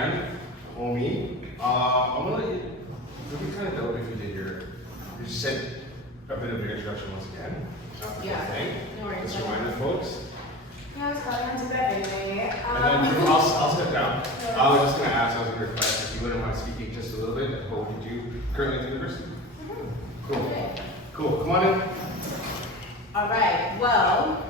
friend, homie. I'm gonna let you, it would be kind of dope if you did you just said a bit of your introduction once again. Not the whole thing. No worries. Just remind the folks. Yeah, I was calling to bed anyway. And then I'll step down. I was just gonna ask, I was gonna request if you wouldn't mind speaking just a little bit of what we do currently at the university. Cool. Okay. Cool. Come on in. All right. Well,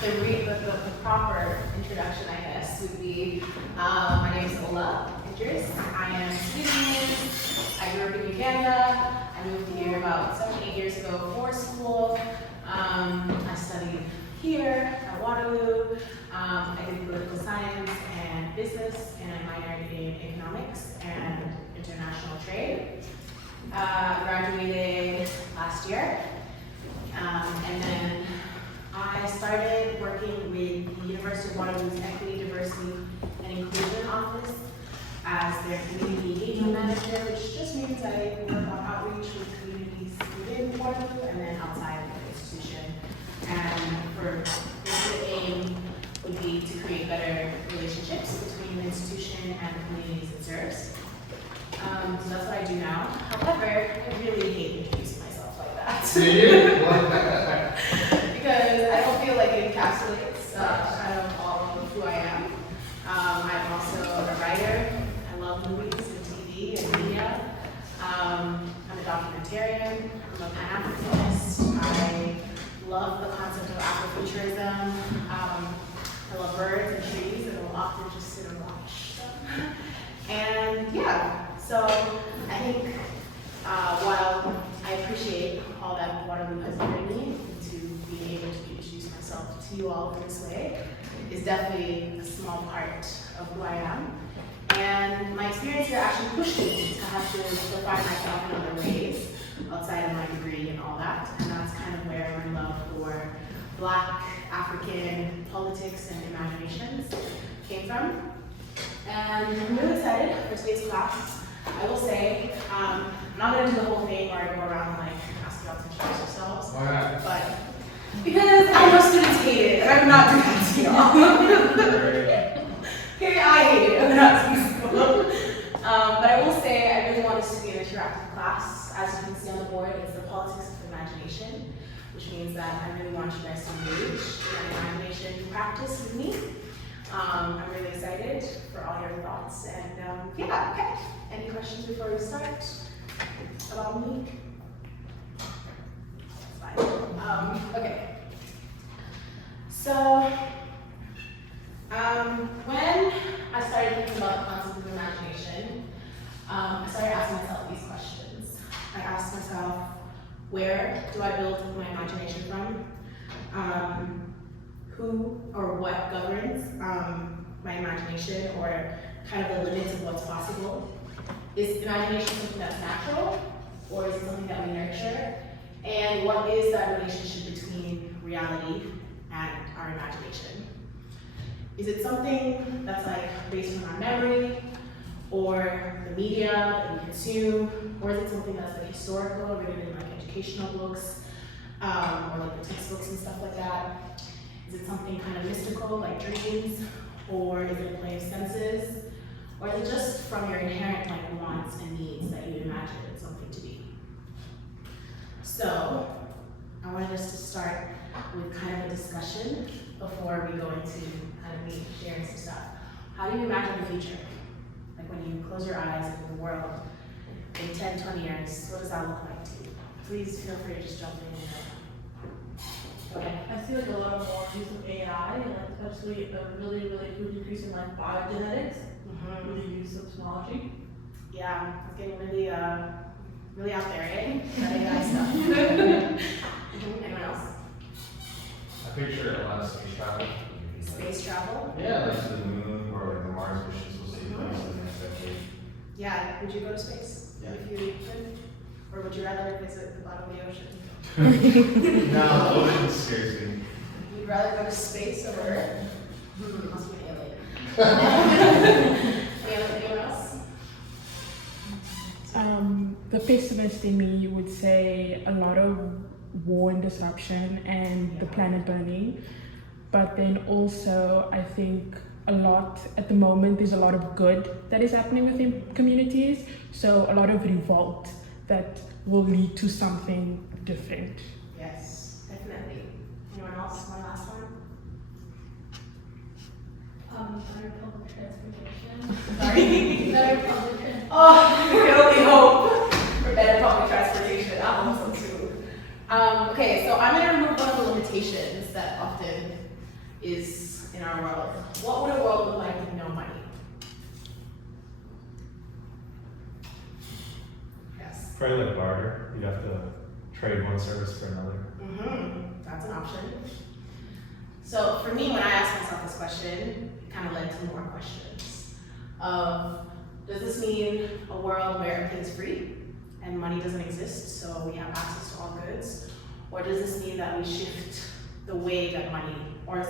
the proper introduction, I guess, would be my name is Ola Idris. I am Sudanese. I grew up in Uganda. I moved here about 7-8 years ago for school. I studied here at Waterloo. I did political science and business, and I minored in economics and international trade. Graduated last year, and then I started working with the University of Waterloo's Equity, Diversity, and Inclusion Office as their community engagement manager, which just means I work on outreach with communities within Waterloo and then outside of the institution. And the aim would be to create better relationships between the institution and the communities it serves. So that's what I do now. However, I really hate introducing myself like that. Do you? Because I don't feel like it encapsulates kind of all of who I am. I'm also a writer. I love movies and TV and media. I'm a documentarian. I'm a Pan-Africanist. I love the concept of Afro-futurism. I love birds and trees, and will often just sit and watch them. And yeah. So I think while I appreciate all that Waterloo has given me to being able to introduce myself to you all in this way is definitely a small part of who I am. And my experience here actually pushed me to have to define myself in other ways outside of my degree and all that. And that's kind of where my love for Black African politics and imaginations came from. And I'm really excited for today's class. I will say, I'm not going to do the whole thing where I go around and like ask you all to introduce yourselves. Why not? But because I know students hate it, and I would not do that to y'all. Okay, I hate it. I'm not doing so. But I will say, I really want this to be an interactive class. As you can see on the board, it's the politics of imagination, which means that I really want you guys to engage in an imagination practice with me. I'm really excited for all your thoughts, and yeah, okay. Any questions before we start about me? Fine. Okay. So, when I started thinking about the concept of imagination, I started asking myself these questions. I asked myself, where do I build my imagination from? Who or what governs my imagination, or kind of the limits of what's possible? Is imagination something that's natural, or is it something that we nurture? And what is that relationship between reality and our imagination? Is it something that's like based on our memory, or the media that we consume, or is it something that's like historical, written in like educational books, or like the textbooks and stuff like that? Is it something kind of mystical, like dreams, or is it a play of senses, or is it just from your inherent like wants and needs that you imagine something to be? So, I wanted us to start with kind of a discussion before we go into kind of me sharing some stuff. How do you imagine the future? Like when you close your eyes into the world in 10, 20 years, what does that look like to you? Please feel free to just jump in and I see like a lot more use of AI, and like especially a really huge increase in like biogenetics with the use of technology. Yeah, it's getting really out there, eh? That AI stuff. Anyone else? I picture a lot of space travel. Space travel? Yeah, like to the moon or like the Mars missions will take place in the next decade. Yeah, would you go to space if you could? Or would you rather visit the bottom of the ocean? No, the ocean scares me. You'd rather go to space or Earth? Must be an alien. Anyone else? The pessimist in me would say a lot of war and disruption and the planet burning. But then also, I think a lot at the moment. There's a lot of good that is happening within communities, so a lot of revolt that will lead to something different. Yes, definitely. Anyone else? One last one? Better public transportation. Sorry? Better public transportation. Oh, we can only hope for better public transportation. I hope so too. Okay, so I'm gonna remove one of the limitations that often is in our world. What would a world look like with no money? Yes. Probably like barter, you'd have to trade one service for another. That's an option. So for me, when I asked myself this question, it kind of led to more questions. Does this mean a world where everything's free and money doesn't exist, so we have access to all goods? Or does this mean that we shift the way that money, or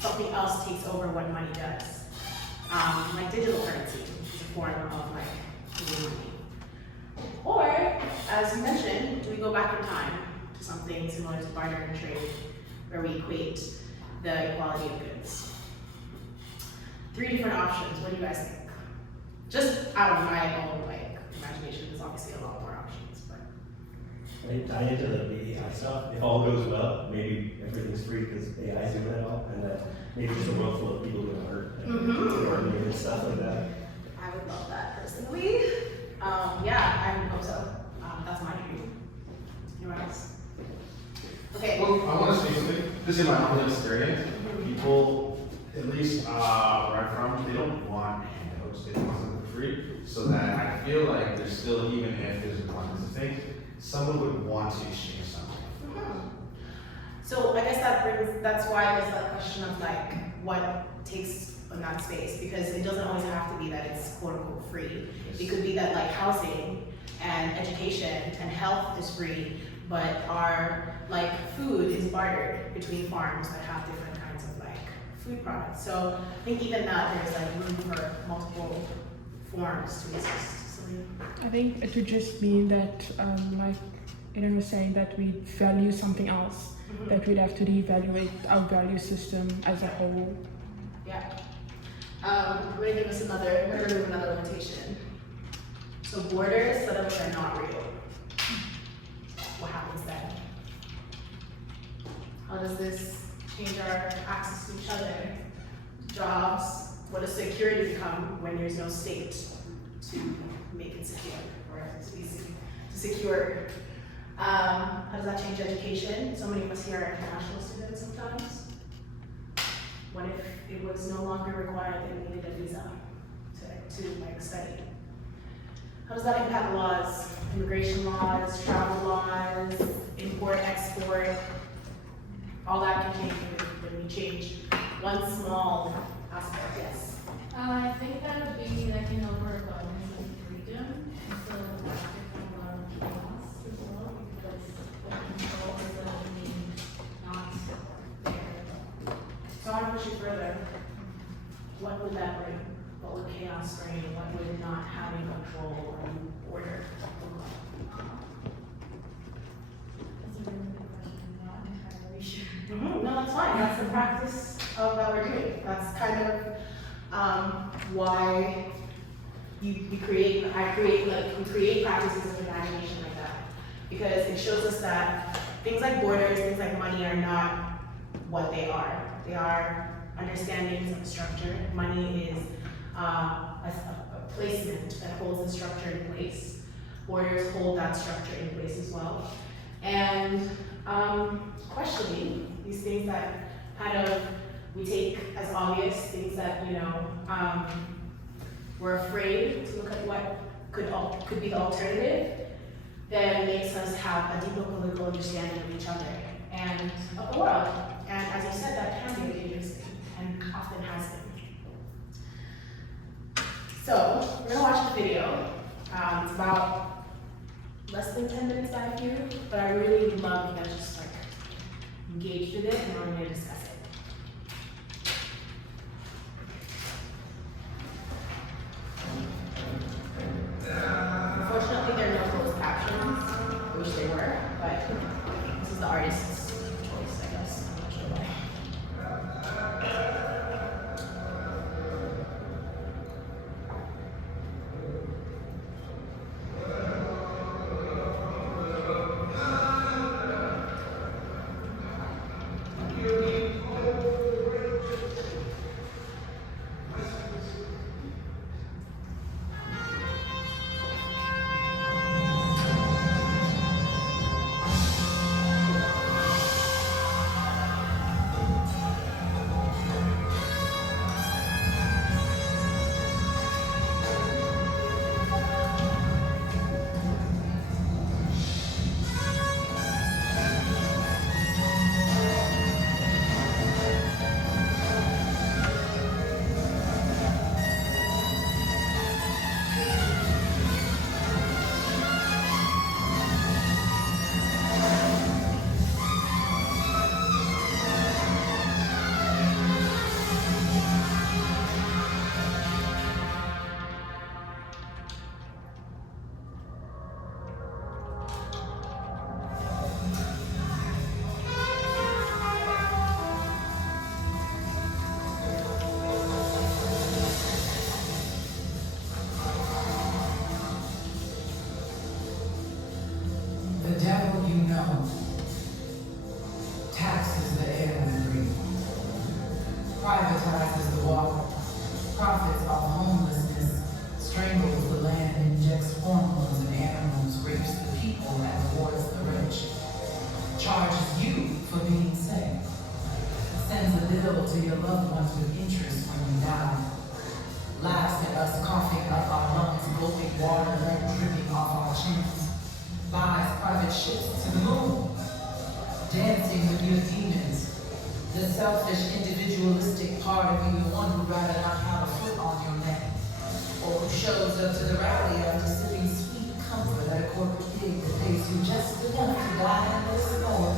something else takes over what money does? Like digital currency is a form of like money. Or, as you mentioned, do we go back in time to something similar to barter and trade, where we equate the equality of goods? 3 different options. What do you guys think? Just out of my own imagination, there's obviously a lot more options, but. When you tie into the AI stuff, if all goes well, maybe everything's free because AI is doing it all, and then maybe just a world full of people doing art and stuff like that. I would love that personally. Yeah, I would hope so. That's my dream. Anyone else? Okay. Well, I want to say something. This is my own experience. People, at least where I'm from, they don't want handouts. They want something free. So that I feel like there's still, even if there's abundance of things, someone would want to exchange something. So I guess that's why there's that question of what takes in that space, because it doesn't always have to be that it's quote unquote free. It could be that housing and education and health is free, but our food is bartered between farms that have different kinds of food products. So I think even that there's room for multiple forms to exist. So, I think it would just mean that, like Eden was saying, that we value something else, that we'd have to reevaluate our value system as a whole. yeah. I'm going to give us another limitation. So borders suddenly are not real. What happens then? How does this change our access to each other? Jobs? What does security become when there's no state to make it secure or to secure? How does that change education? So many of us here are international students sometimes. What if it was no longer required that we needed a visa to study? How does that impact laws? Immigration laws, travel laws, import, export, all that can change when we change one small aspect, yes. I think that would be an overwhelming freedom, so that could come a lot of chaos as well, because the control doesn't mean not there. So I want to push it further. What would that bring? What would chaos bring? What would not having control or order look like? That's a really good question, I'm not entirely sure. No, that's fine. That's the practice that we're doing. That's kind of why we create practices of imagination like that, because it shows us that things like borders, things like money are not what they are. They are understandings of structure. Money is a placement that holds the structure in place. Borders hold that structure in place as well. And questioning these things that we take as obvious, things that we're afraid to look at what could be the alternative, then makes us have a deeper political understanding of each other and of the world. And as you said, that can be a dangerous thing, and often has been. So we're gonna watch the video. It's about less than 10 minutes by a few, but I really love you guys just engaged with it, and we're gonna discuss it. Unfortunately, there are no closed captions. I wish they were, but this is the artist's choice, I guess. I'm not sure why. know. Taxes the air we breathe. Privatizes the water. Profits off homelessness. Strangles the land, injects hormones in animals, rapes the people, and rewards the rich. Charges you for being safe. Sends a bill to your loved ones with interest when you die. Laughs at us coughing up our lungs, gulping water, lead dripping off our chins. Buys private ships to the moon. Dancing with your demons. The selfish, individualistic part of you, the one who'd rather not have a foot on your neck. Or who shows up to the rally after sipping sweet comfort at a corporate gig that pays you just enough to die and live more.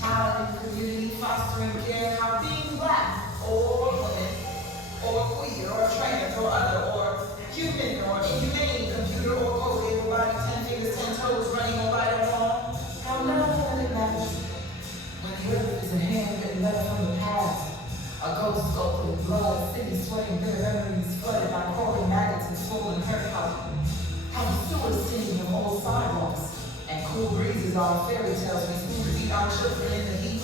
Talent, community, fostering care, how being black, or woman, or queer, or trans, or other, or human, or inhumane, computer, or coded, body, 10 fingers, 10 toes, running or right or wrong. How none it matters. When the earth is a handwritten letter from the past, a ghost sculpted in blood, city sweating bitter memories flooded by crawling maggots and swollen hurt how the sewers singing of old sidewalks, and cool breezes are fairy tales we seem to beat our children in the heat.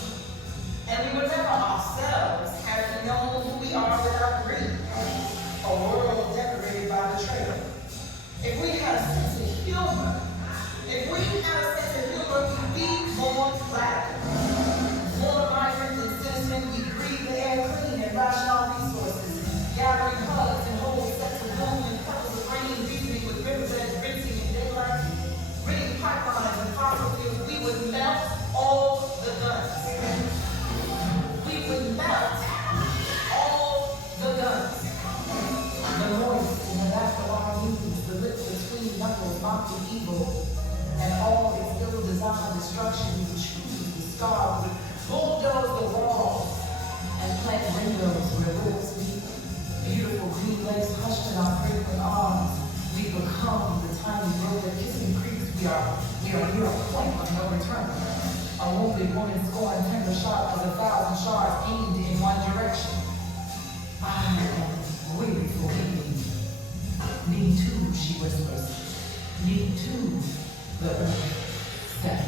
And we would never ourselves have we known who we are without greed, a world decorated by betrayal. If we had a sense of humor, we'd be more black, more vibrant and citizen. We breathe the air clean and ration our resources, gathering hugs and whole sets of bloom and petals of rain, deepening with riverbeds, rinsing in daylight, rigging pipelines and fossil fuels. We would melt all the guns. We would melt all the guns. The moist in the back of our knees, the lips between knuckles mocking evil, and all its ill-designed destruction we choose to scar with bulldoze the walls and plant windows where rivers meet. Beautiful green lakes hushed in our fragrant arms. We become the tiny road that kissing creeks. We are near a point of no return. A wounded woman scoring tender shot of 1,000 shards aimed in one direction. I am waiting for me. Me too, she whispers. Me too, the earth said.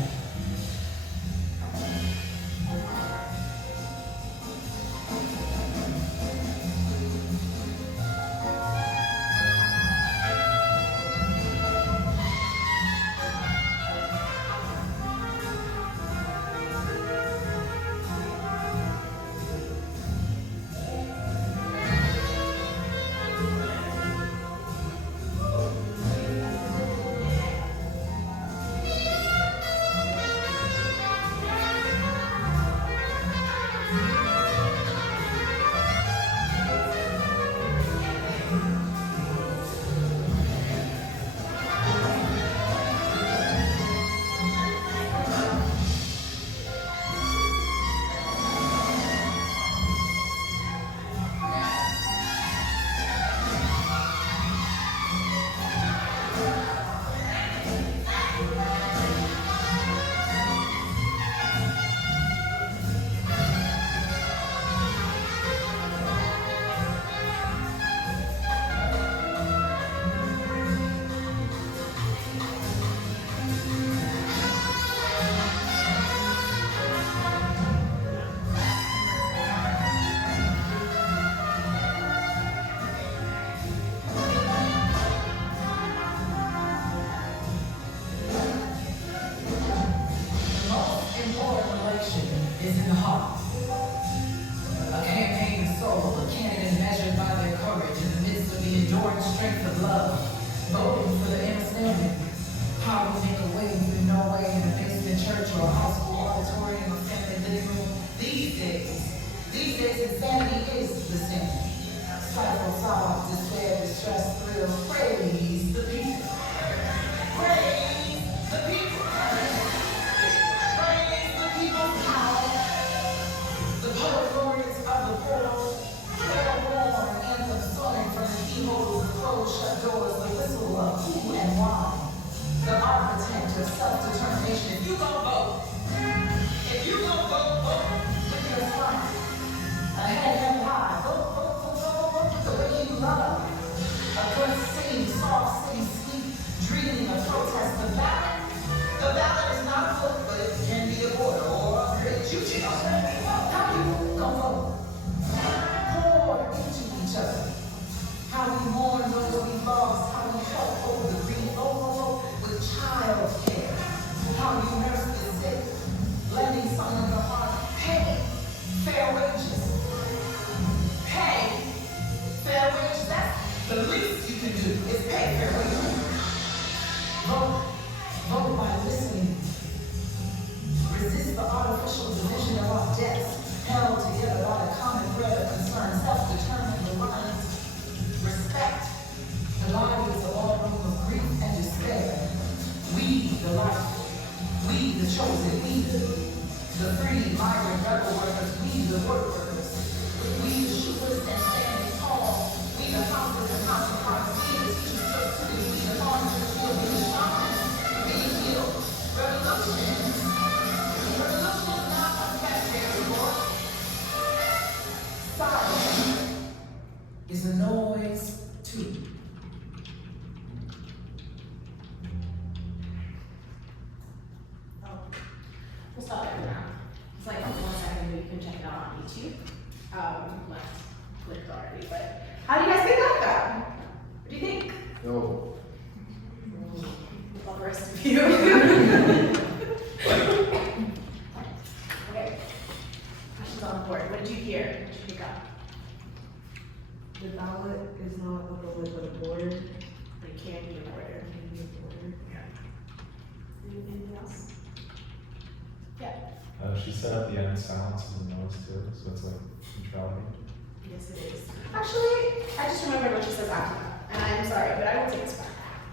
Is in the heart. A campaign of soul, a candidate measured by their courage in the midst of the enduring strength of love, voting for the understanding. How to make a way through no way in a basement church or a high school auditorium or family living room. These days insanity is the same. Cycle, sobs, despair, distress, thrill, praise the people. Praise the people. Praise the people's power. The poet laureates of the portal, airborne anthem soaring from the keyholes of closed shut doors, the whistle of who and why, the architect of self-determination. If you gon' vote, vote with your spine. A head held high, vote with the way you love. A good city, soft city, sweet, dreaming of protest. The ballot is not a book, but lost, how you help hold the green overload with child care, how you nurse the sick, lending some of your heart. Pay fair wages. Pay fair wages. That's the least you can do is pay fair wages. Vote. Vote by listening. Resist the artificial division of our debts, held together by the common thread of concern, self-determined alliance. Respect the lives of all room of grief and despair. We, the light, we, the chosen, we, the free migrant rebel workers, we, the work workers, we, the shooters and standing tall, we, the houses and consequences, we, the teachers of students, we, the farmers, we, the shamans, we, heal. Revolution. Revolution is not a factory anymore. Silence is a noise too. Oh, we'll stop there for now. It's like 1 second, but you can check it out on YouTube. Left clicked already, but how do you guys think about that? What do you think? Yo, All the rest of you. Okay. Questions on the board. What did you hear? What did you pick up? The ballot is not a vote but a border. But it can't be a border. Yeah. Anything else? Yeah. She set up the end silence as a noise too, so it's like neutrality. Yes, it is. Actually, I just remembered what she says after that. And I'm sorry, but I will take this back.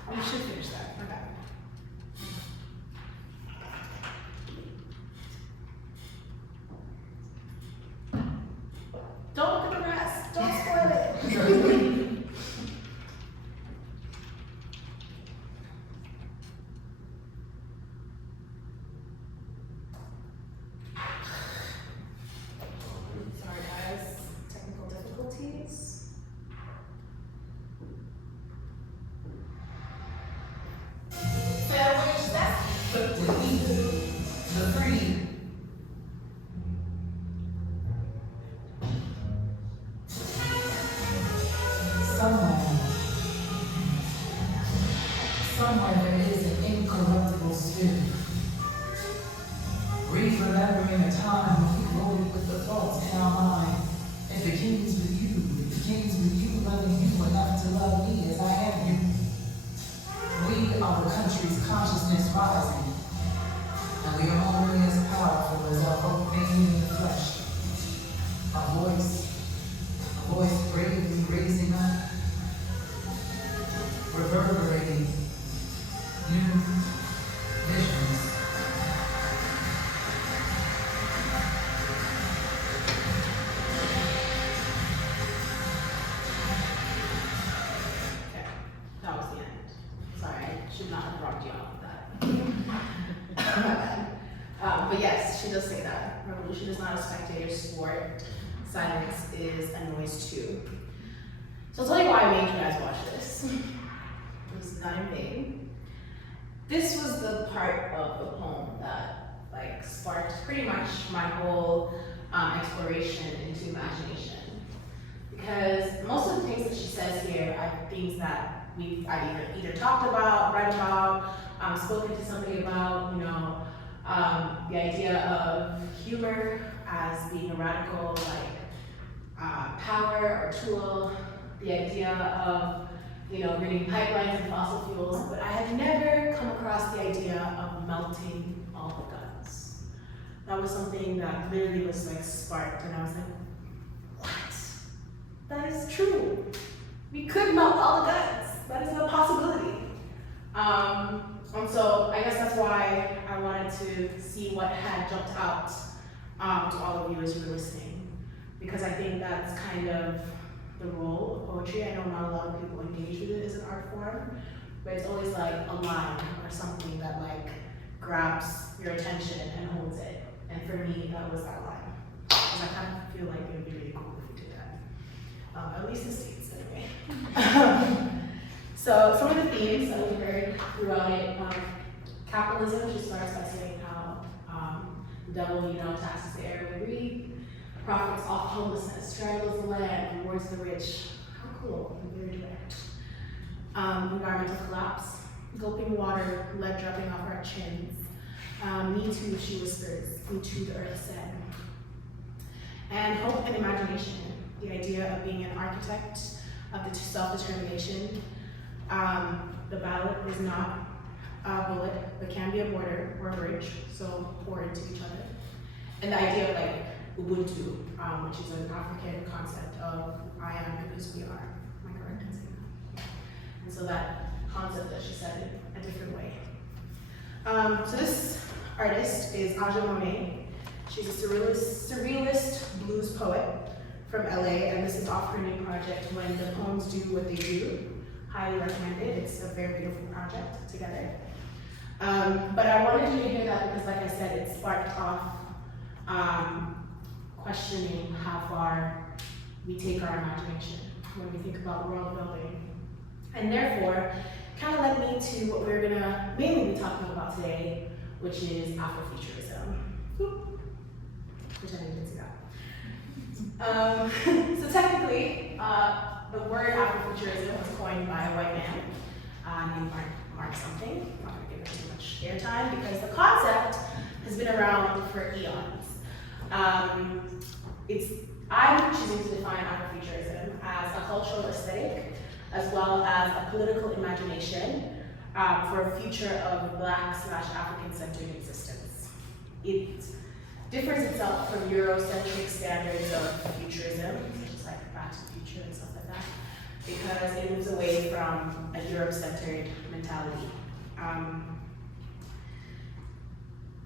We should finish that. Okay. Don't look at the rest. Don't spoil it. Sorry, guys. Technical difficulties. Fair wage, that's the we, the free. Somewhere there is an incorruptible spirit. Remembering a time when we rode with the thoughts in our mind. It begins with you, loving you enough to love me as I am you. We are the country's consciousness rising, and we are only as powerful as our hope being in the flesh. A voice bravely raising up, reverberating new visions. Okay, that was the end. Sorry, I should not have brought you off with that. But yes, she does say that. Revolution is not a spectator sport. Silence is a noise too. So I'll tell you why I made you guys watch this. It was not in vain. This was the part of the poem that sparked pretty much my whole exploration into imagination. Because most of the things that she says here are things that I've either talked about, read about, spoken to somebody about, the idea of humor as being a radical power or tool, the idea of ridding pipelines and fossil fuels, but I had never come across the idea of melting all the guns. That was something that literally was sparked, and I was like, what? That is true. We could melt all the guns. That is a possibility. And so I guess that's why I wanted to see what had jumped out to all of you as you were listening, because I think that's kind of the role of poetry. I know not a lot of people engage with it as an art form, but it's always a line or something that grabs your attention and holds it. And for me, that was that line. Because I kind of feel like it would be really cool if we did that. At least in the States, anyway. So some of the themes that we heard throughout it, capitalism, she starts by saying how the devil, taxes the air we breathe, profits off homelessness, strangles the land, rewards the rich. How cool and very direct. environmental collapse, gulping water, lead dropping off our chins, me too, she whispers, me too, the earth said. And hope and imagination, the idea of being an architect of the self-determination. The ballot is not a bullet, but can be a border or a bridge, so pour into each other. And the idea of like Ubuntu, which is an African concept of I am because we are. Am I correct in saying that? And so that concept that she said in a different way. So this artist is Aja Monet. She's a surrealist blues poet from LA, and this is off her new project, When the Poems Do What They Do. Highly recommend it. It's a very beautiful project together. But I wanted you to hear that because, like I said, it sparked off questioning how far we take our imagination when we think about world building. And therefore, kind of led me to what we're gonna mainly be talking about today, which is Afro-futurism. Pretending you didn't see that. So technically, the word Afro-futurism was coined by a white man named Mark something. I'm not gonna give it too much airtime because the concept has been around for eons. I'm choosing to define Afro-futurism as a cultural aesthetic as well as a political imagination for a future of Black/African-centered existence. It differs itself from Eurocentric standards of futurism, such as like Back to the Future and stuff like that, because it moves away from a Europe-centered mentality.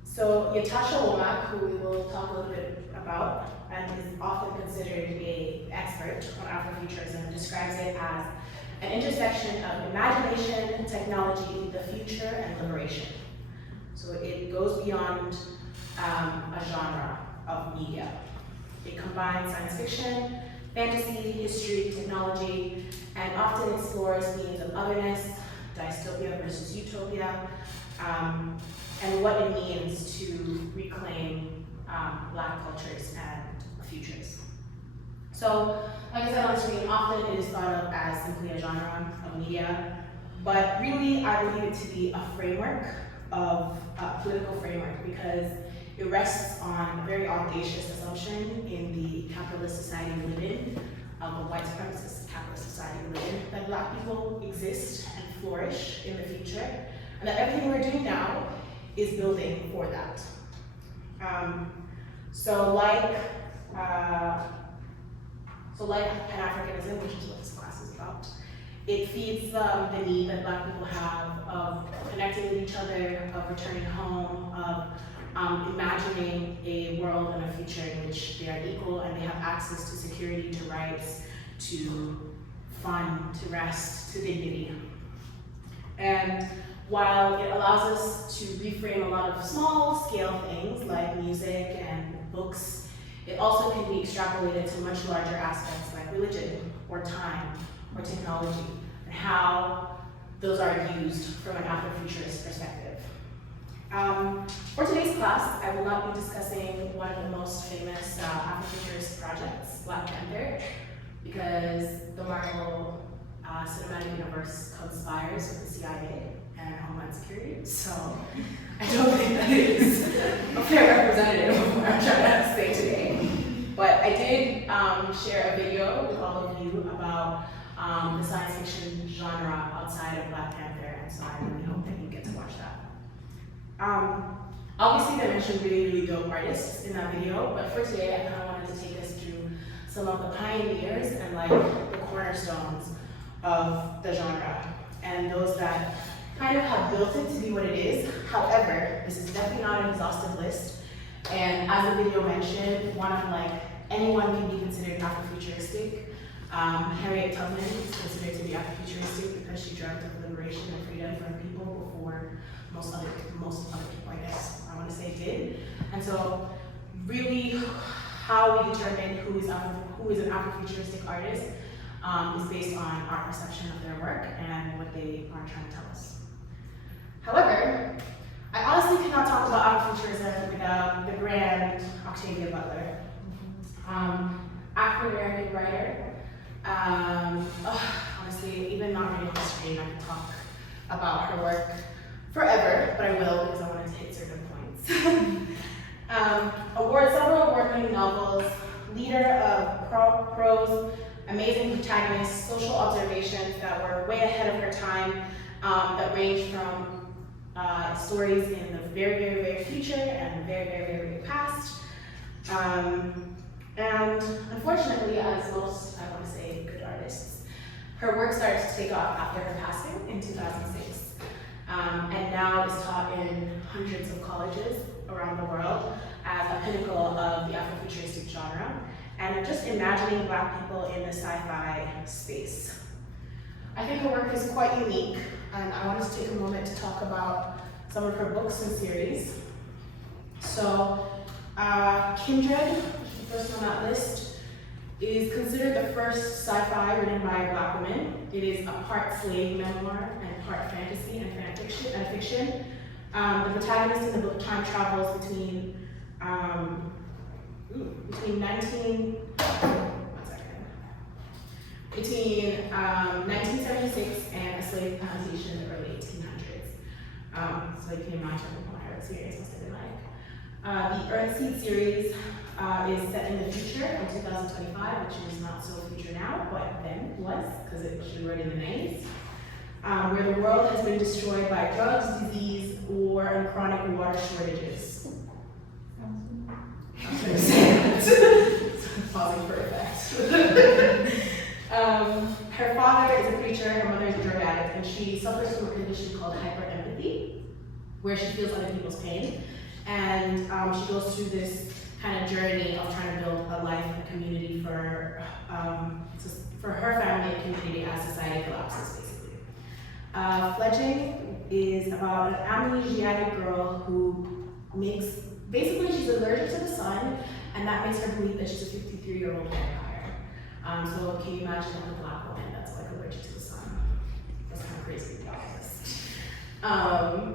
So Yatasha Womack, who we will talk a little bit about, and is often considered an expert on Afrofuturism, describes it as an intersection of imagination, technology, the future, and liberation. So it goes beyond a genre of media. It combines science fiction, fantasy, history, technology, and often explores themes of otherness, dystopia versus utopia, and what it means to reclaim Black cultures and futures. So, like I said on the screen, often it is thought of as simply a genre of media, but really I believe it to be a framework of a political framework because it rests on a very audacious assumption in the capitalist society we live in, the white supremacist capitalist society we live in, that Black people exist and flourish in the future, and that everything we're doing now is building for that. So like Pan-Africanism, which is what this class is about, it feeds the need that Black people have of connecting with each other, of returning home, of imagining a world and a future in which they are equal and they have access to security, to rights, to fun, to rest, to dignity. And while it allows us to reframe a lot of small-scale things like music and books, it also can be extrapolated to much larger aspects like religion, or time, or technology, and how those are used from an Afrofuturist perspective. For today's class, I will not be discussing one of the most famous Afrofuturist projects, Black Panther, because the Marvel Cinematic Universe conspires with the CIA and Homeland Security, so I don't think that is a fair representative of what I'm trying to say today. But I did share a video with all of you about the science fiction genre outside of Black Panther, and so I really hope that you get to watch that. Obviously, I mentioned really dope artists in that video, but for today, I kind of wanted to take us through some of the pioneers and like the cornerstones of the genre, and those that kind of have built it to be what it is. However, this is definitely not an exhaustive list, and as the video mentioned, one of like anyone can be considered Afrofuturistic. Harriet Tubman is considered to be Afrofuturistic because she dreamt of liberation and freedom for people before most other people, I guess, I want to say did. And so really how we determine who is an Afrofuturistic artist is based on our perception of their work and what they are trying to tell us. However, I honestly cannot talk about Afrofuturism without the grand Octavia Butler. Afro-American writer. Honestly, even not reading history shame. I could talk about her work forever, but I will because I wanted to hit certain points. Several award-winning novels, leader of prose, amazing protagonists, social observations that were way ahead of her time, that range from stories in the very, very, very future and very, very, very, very past. And unfortunately, as most, I want to say, good artists, her work started to take off after her passing in 2006. And now is taught in hundreds of colleges around the world as a pinnacle of the Afro-futuristic genre. And just imagining Black people in the sci-fi space. I think her work is quite unique, and I wanted to take a moment to talk about some of her books and series. So, Kindred, which is the first on that list, is considered the first sci-fi written by a Black woman. It is a part slave memoir and part fantasy and fiction. The protagonist in the book time travels between 1976 and a slave plantation in the early 1800s. So you can imagine what her experience must have been like. The Earthseed series is set in the future in 2025, which is not so future now, but then was, because she wrote in the 90s. Where the world has been destroyed by drugs, disease, war, and chronic water shortages. Pausing for effect. Her father is a preacher, her mother is a drug addict, and she suffers from a condition called hyperempathy, where she feels other people's pain. And she goes through this kind of journey of trying to build a life and a community for her family and community as society collapses, basically. Fledging is about an amnesiac girl who basically she's allergic to the sun, and that makes her believe that she's a 53-year-old vampire. So can you imagine a Black woman that's like allergic to the sun? That's kind of crazy to be honest.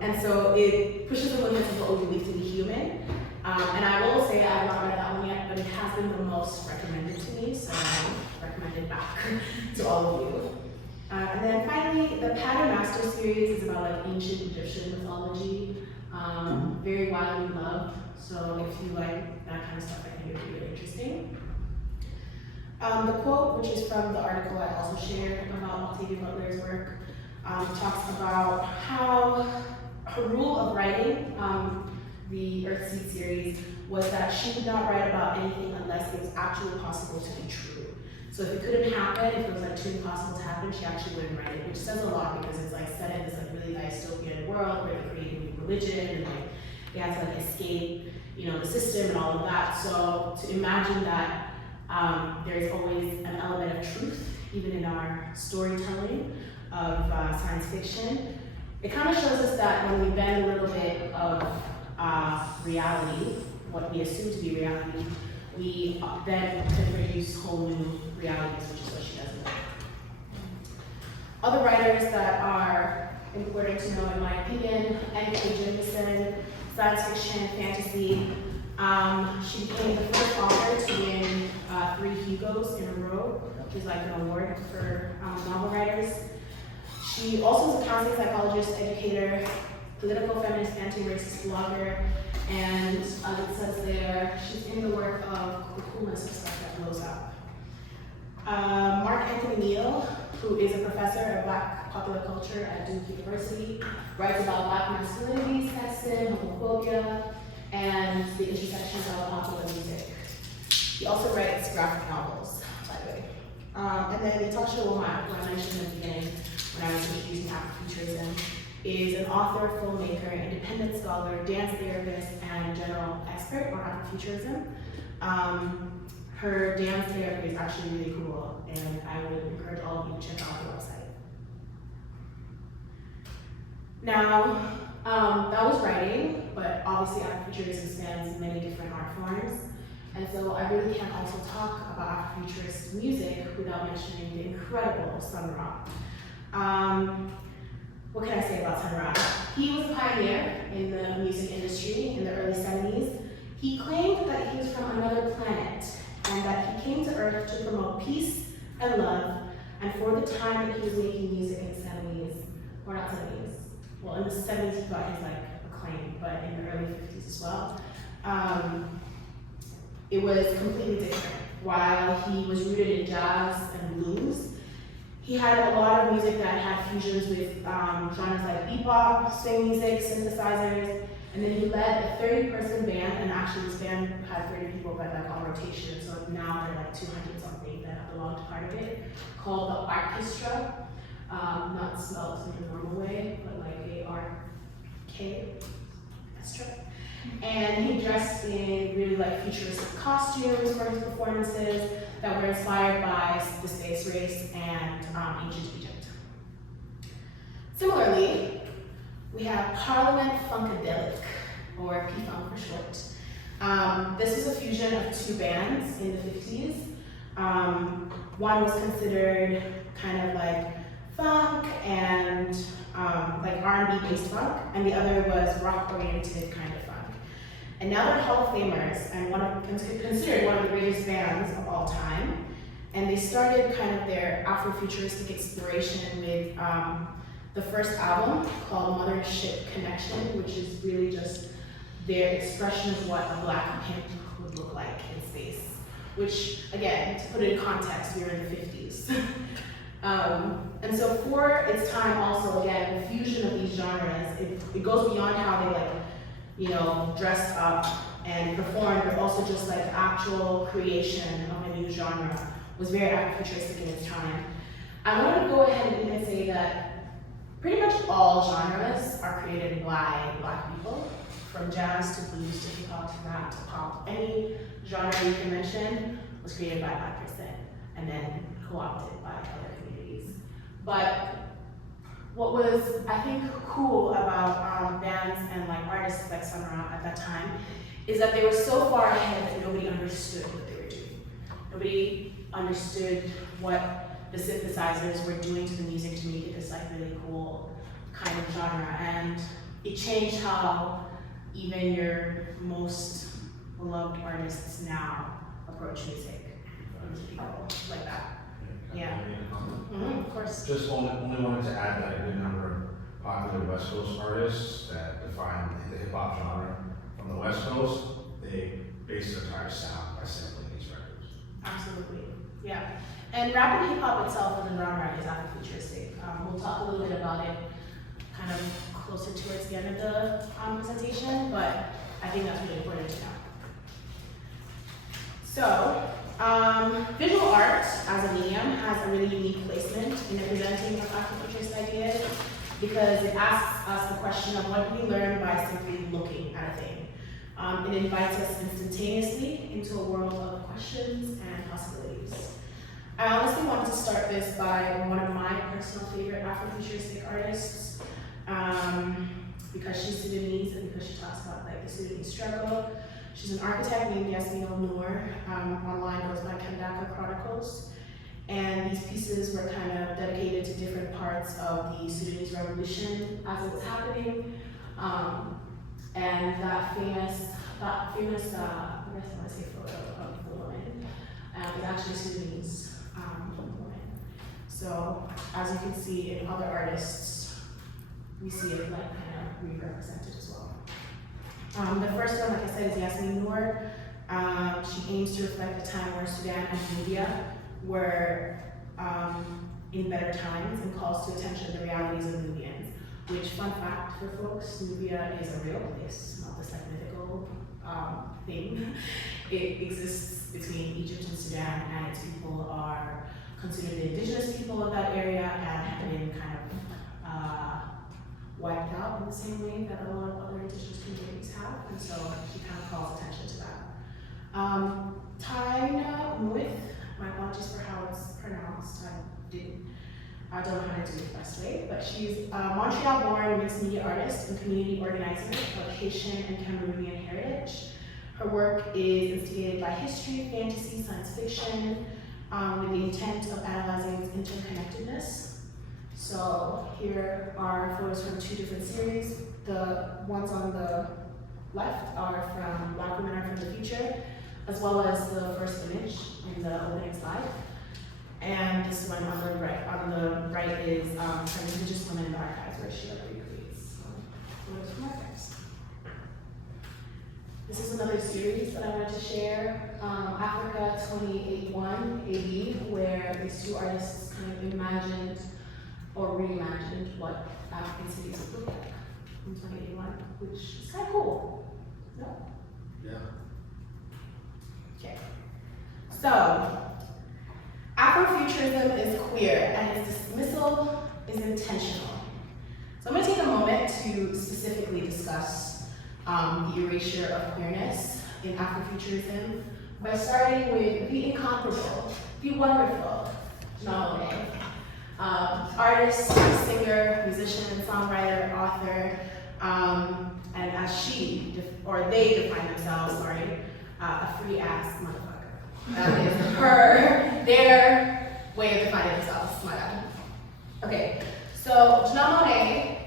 And so it pushes the limits of what we believe to be human. And I will say I have not read that one yet, but it has been the most recommended to me, so I recommend it back to all of you. And then finally, the Pattern Master series is about like ancient Egyptian mythology, very widely loved. So if you like that kind of stuff, I think it would be really interesting. The quote, which is from the article I also shared about Octavia Butler's work, talks about how her rule of writing, the Earthseed series, was that she would not write about anything unless it was actually possible to be true. So if it couldn't happen, if it was like too impossible to happen, she actually wouldn't write it, which says a lot because it's like set in this like really dystopian world where they create a new religion and like they have to like escape, you know, the system and all of that. So to imagine that there's always an element of truth, even in our storytelling of science fiction, it kind of shows us that when we bend a little bit of reality, what we assume to be reality, we then can produce whole new realities, which is what she does in the book. Other writers that are important to know, in my opinion, N.K. Jemisin, science fiction, fantasy. She became the first author to win 3 Hugos in a row, which is like an award for novel writers. She also is a counseling psychologist, educator, political feminist, anti-racist blogger, and as it says there, she's in the work of the coolness of stuff that blows up. Mark Anthony Neal, who is a professor of Black popular culture at Duke University, writes about Black masculinity, sexism, homophobia, and the intersection of popular music. He also writes graphic novels, by the way. And then Natasha Womack, who I mentioned in the beginning when I was introducing Afro-futurism, is an author, filmmaker, independent scholar, dance therapist, and general expert on Afro-futurism. Her dance therapy is actually really cool, and I would encourage all of you to check out the website. Now, that was writing, but obviously Afro-futurism spans many different art forms, and so I really can't also talk about Afro-futurist music without mentioning the incredible Sun Ra. What can I say about Sun Ra? He was a pioneer in the music industry in the early 70s. He claimed that he was from another planet and that he came to Earth to promote peace and love, and for the time that he was making music in 70 about his like acclaim, but in the early 50s as well. It was completely different. While he was rooted in jazz and blues, he had a lot of music that had fusions with genres like bebop, swing music, synthesizers, and then he led a 30-person band, and actually this band had 30 people but like on rotation, so now they're like 200 something that belong to part of it, called the Orchestra, not spelled in the normal way, but like A-R-K, Orchestra. And he dressed in really like futuristic costumes for his performances that were inspired by the space race and ancient Egypt. Similarly, we have Parliament Funkadelic, or P-Funk for short. This was a fusion of two bands in the 50s. One was considered kind of like funk and like R&B based funk, and the other was rock-oriented kind of funk. And now they're Hall of Famers and considered one of the greatest bands of all time. And they started kind of their Afro-futuristic exploration with the first album called Mothership Connection, which is really just their expression of what a black pimp would look like in space. Which, again, to put it in context, we were in the 50s. And so for its time also, again, the fusion of these genres, it goes beyond how they like, you know, dressed up and performed, but also just like actual creation of a new genre was very Afro-futuristic in its time. I want to go ahead and even say that pretty much all genres are created by Black people, from jazz to blues to hip hop to rap to pop. Any genre you can mention was created by a Black person and then co-opted by other communities. But what was, I think, cool about bands and like artists like Summer at that time is that they were so far ahead that nobody understood what they were doing. Nobody understood what the synthesizers were doing to the music to make it this like really cool kind of genre. And it changed how even your most beloved artists now approach music. People like that. Yeah. Of course. Just only wanted to add that a good number of popular West Coast artists that define the hip hop genre from the West Coast, they base their entire sound by sampling these records. Absolutely, yeah. And rap and hip hop itself as a genre is Afro-futuristic. We'll talk a little bit about it kind of closer towards the end of the presentation, but I think that's really important to know. So, visual art as a medium has a really unique placement in the presenting of Afro-futurist ideas because it asks us the question of what do we learn by simply looking at a thing. It invites us instantaneously into a world of questions and possibilities. I honestly wanted to start this by one of my personal favorite Afro-futuristic artists because she's Sudanese and because she talks about like the Sudanese struggle. She's an architect named Yasmin Al-Noor, online goes by Kandaka Chronicles. And these pieces were kind of dedicated to different parts of the Sudanese revolution as it was happening. And that famous, I guess I want to say photo of the woman is actually Sudanese woman. So as you can see in other artists, we see it like kind of re-represented as well. The first one, like I said, is Yasmin Noor. She aims to reflect a time where Sudan and Libya were in better times and calls to attention the realities of Nubians. Which, fun fact for folks, Nubia is a real place, not this like mythical thing. It exists between Egypt and Sudan, and its people are considered the indigenous people of that area and have been kind of wiped out in the same way that a lot of other indigenous communities have, and so she kind of calls attention to that. Taina Muith, my apologies for how it's pronounced, I don't know how to do it the best way, but she's a Montreal-born mixed media artist and community organizer of Haitian and Cameroonian heritage. Her work is instigated by history, fantasy, science fiction, with the intent of analyzing its interconnectedness. So here are photos from two different series. The ones on the left are from Black Women Are From the Future, as well as the first image in the opening slide. And this one on the right is from Indigenous Women in the Archives, where she recreates political markets. This is another series that I wanted to share, Africa 2081 AD, where these two artists kind of imagined or reimagined what African cities would look like in 2081, which is kind of cool. No? Yeah. Okay. So, Afro-futurism is queer and its dismissal is intentional. So I'm going to take a moment to specifically discuss the erasure of queerness in Afro-futurism by starting with the incomparable, the wonderful Nalone. Artist, singer, musician, songwriter, author, and as they define themselves, a free ass motherfucker. That is their way of defining themselves, my bad. Okay, so Janelle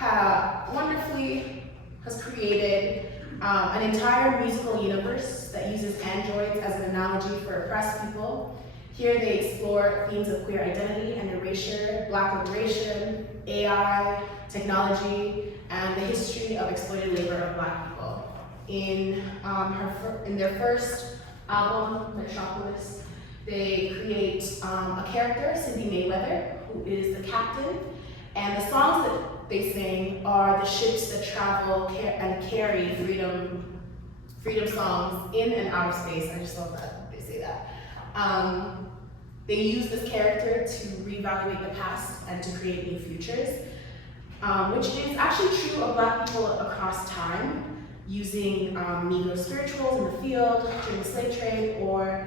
Monáe wonderfully has created an entire musical universe that uses androids as an analogy for oppressed people. Here they explore themes of queer identity and erasure, Black liberation, AI, technology, and the history of exploited labor of Black people. In their first album, Metropolis, they create a character, Cindy Mayweather, who is the captain, and the songs that they sing are the ships that travel and carry freedom songs in and out of space. I just love that they say that. They use this character to reevaluate the past and to create new futures, which is actually true of Black people across time, using Negro spirituals in the field during the slave trade, or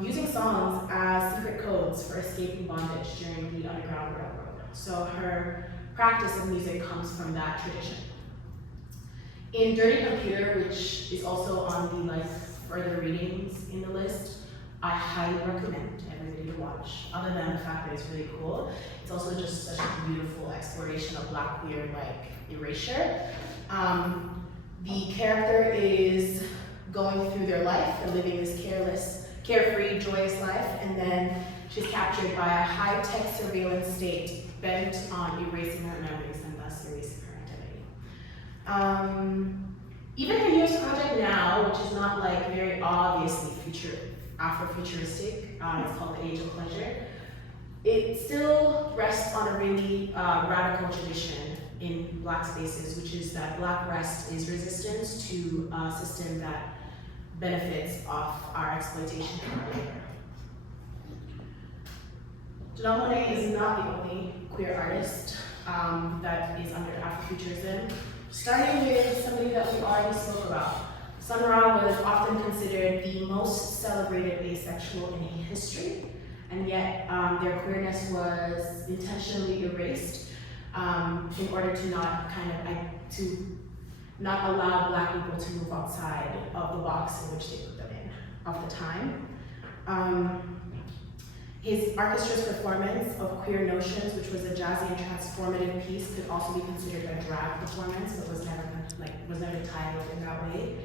using songs as secret codes for escaping bondage during the Underground Railroad. So her practice of music comes from that tradition. In Dirty Computer, which is also on the further readings in the list, I highly recommend everybody to watch. Other than the fact that it's really cool, it's also just such a beautiful exploration of Black queer erasure. The character is going through their life and living this carefree, joyous life, and then she's captured by a high-tech surveillance state bent on erasing her memories and thus erasing her identity. Even her newest project now, which is not very obviously Afro-futuristic, it's called The Age of Pleasure, it still rests on a really radical tradition in Black spaces, which is that Black rest is resistance to a system that benefits off our exploitation of our labor. Janelle Monáe is not the only queer artist that is under Afro-futurism, starting with somebody that we already spoke about. Sun Ra was often considered the most celebrated asexual in history, and yet their queerness was intentionally erased in order to not allow Black people to move outside of the box in which they put them in of the time. His orchestra's performance of Queer Notions, which was a jazzy and transformative piece, could also be considered a drag performance, but was never titled in that way.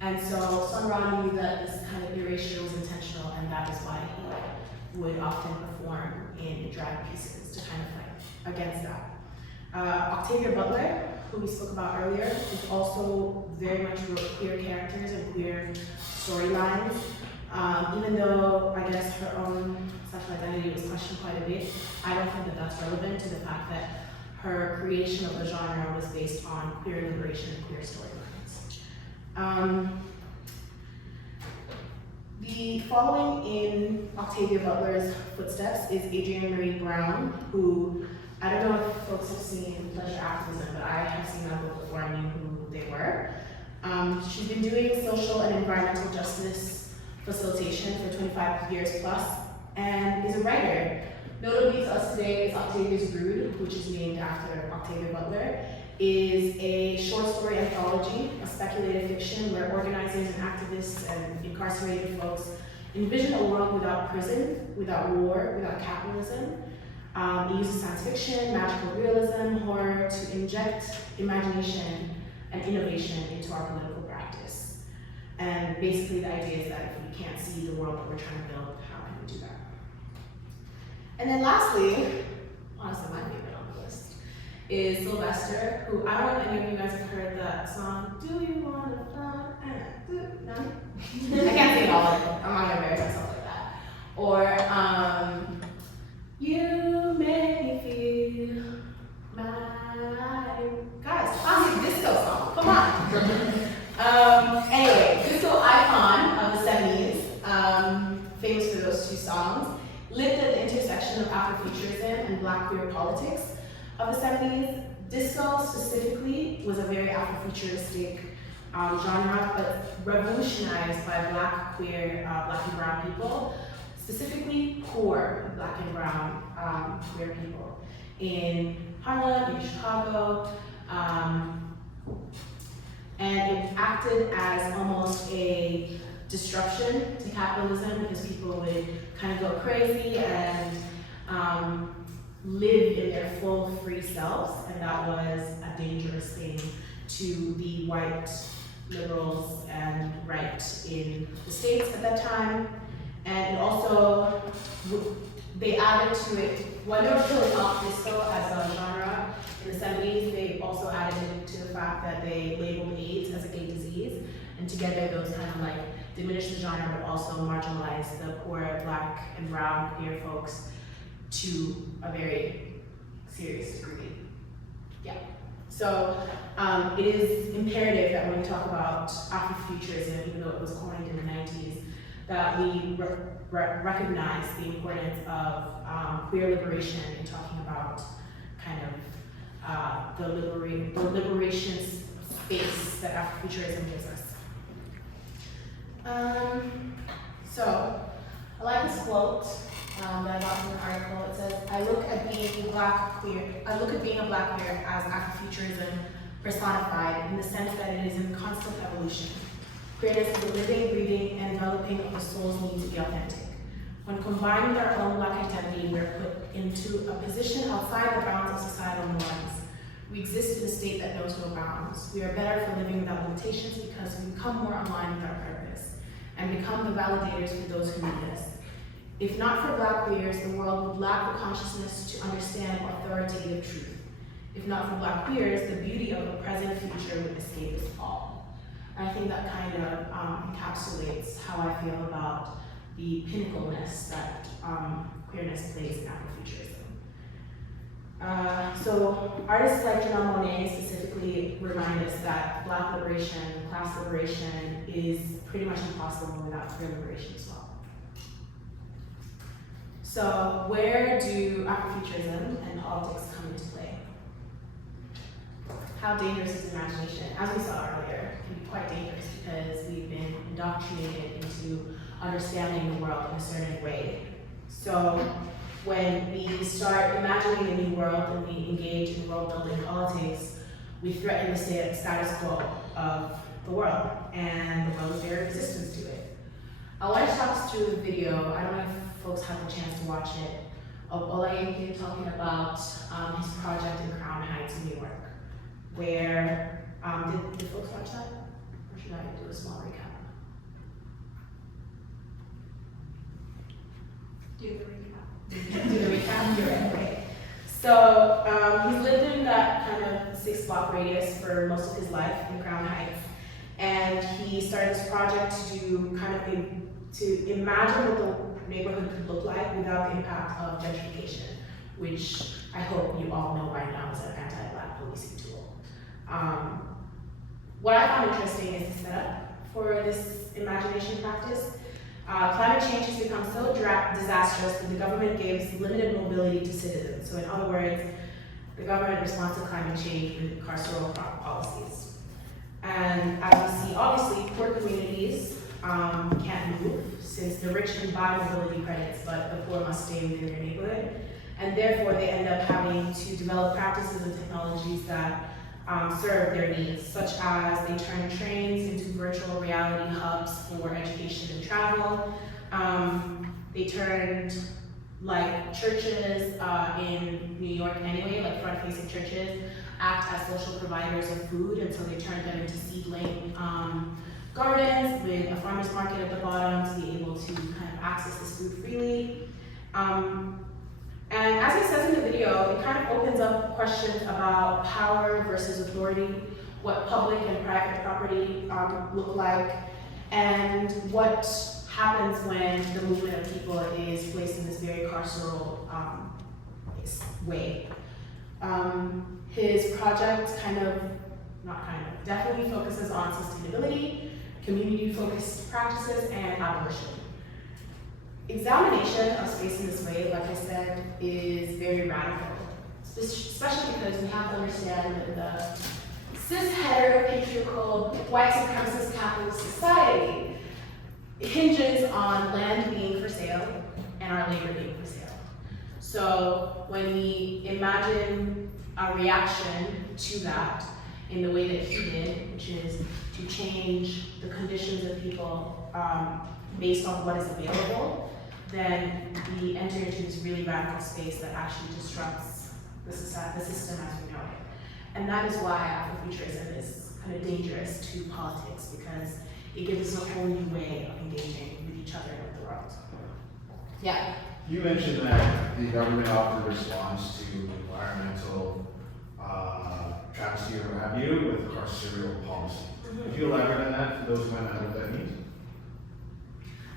And so Sun Ra knew that this kind of erasure was intentional, and that is why he would often perform in drag pieces to kind of fight against that. Octavia Butler, who we spoke about earlier, is also very much wrote queer characters and queer storylines. Even though I guess her own sexual identity was questioned quite a bit, I don't think that that's relevant to the fact that her creation of the genre was based on queer liberation and queer storylines. The following in Octavia Butler's footsteps is Adrienne Marie Brown, who, I don't know if folks have seen Pleasure Activism, but I have seen that book before I knew who they were. She's been doing social and environmental justice facilitation for 25 years plus, and is a writer. Notably to us today is Octavia's Brood, which is named after Octavia Butler, is a short story anthology, a speculative fiction where organizers and activists and incarcerated folks envision a world without prison, without war, without capitalism. It uses science fiction, magical realism, horror to inject imagination and innovation into our political practice. And basically the idea is that if we can't see the world that we're trying to build, how can we do that? And then lastly, honestly my favorite on the list, is Sylvester, who I don't know if any of you guys have heard that song, Do You Wanna Fly? No? I can't sing all of it. I'm not gonna embarrass myself like that. Or, you make me feel my, guys, classic disco song, come on. Anyway, disco icon of the 70s, famous for those two songs, lived at the intersection of Afro-futurism and Black queer politics of the 70s. Disco specifically was a very Afro-futuristic genre, but revolutionized by Black queer, Black and brown people, specifically poor Black and brown queer people in Harlem, in Chicago, and it acted as almost a disruption to capitalism because people would kind of go crazy and live in their full free selves, and that was a dangerous thing to the white liberals and right in the States at that time. And it also, they added to it, when they were killing off disco as a genre in the 70s, they also added it to the fact that they labeled AIDS as a gay disease, and together those kind of like diminished the genre but also marginalized the poor Black and brown queer folks to a very serious degree. Yeah. So it is imperative that when we talk about Afro-futurism, even though it was coined in the 90s, that we recognize the importance of queer liberation in talking about kind of the liberation space that Afro-futurism gives us. So I like this quote that I got from an article. It says, I look at being a black queer as Afro-futurism personified in the sense that it is in constant evolution. Queerness is a living, breathing, and developing of the soul's need to be authentic. When combined with our own Black identity, we are put into a position outside the bounds of societal norms. We exist in a state that knows no bounds. We are better for living without limitations because we become more aligned with our purpose and become the validators for those who need us. If not for Black queers, the world would lack the consciousness to understand authoritative truth. If not for Black queers, the beauty of the present future would escape us all. And I think that kind of encapsulates how I feel about the pinnacleness that queerness plays in Afro-futurism. So artists like Janelle Monáe specifically remind us that Black liberation, class liberation is pretty much impossible without queer liberation as well. So where do Afro-futurism and politics come into play? How dangerous is imagination? As we saw earlier, it can be quite dangerous because we've been indoctrinated into understanding the world in a certain way. So when we start imagining a new world and we engage in world-building politics, we threaten the status quo of the world and the world's very resistance to it. I want to talk us through the video. I don't know if folks have the chance to watch it, of Olayinka talking about his project in Crown Heights, New York, where, did folks watch that? Or should I do a small recap? Do the recap. Do the recap? You're right, okay. So he's lived in that kind of 6-block radius for most of his life in Crown Heights. And he started this project to do kind of to imagine what the neighborhood could look like without the impact of gentrification, which I hope you all know by now is an anti-Black policing tool. What I found interesting is the setup for this imagination practice. Climate change has become so disastrous that the government gives limited mobility to citizens. So in other words, the government responds to climate change with carceral policies. And as we see, obviously, poor communities can't move since the rich can buy mobility credits, but the poor must stay within their neighborhood. And therefore, they end up having to develop practices and technologies that serve their needs, such as they turn trains into virtual reality hubs for education and travel. They turned like churches in New York anyway, like front-facing churches, act as social providers of food, and so they turned them into seedling gardens with a farmer's market at the bottom to be able to kind of access this food freely. And as it says in the video, it kind of opens up questions about power versus authority, what public and private property look like, and what happens when the movement of people is placed in this very carceral way. His project definitely focuses on sustainability, community-focused practices, and abolition. Examination of space in this way, like I said, is very radical, especially because we have to understand that the cis-hetero, patriarchal, white supremacist capitalist society hinges on land being for sale and our labor being for sale. So when we imagine a reaction to that in the way that he did, which is to change the conditions of people based on what is available, then we enter into this really radical space that actually disrupts the system as we know it. And that is why Afro-futurism is kind of dangerous to politics, because it gives us a whole new way of engaging with each other and with the world. Yeah. You mentioned that the government offered a response to environmental travesty or what have you with carceral policy. Could you elaborate on that for those who might not know what that means?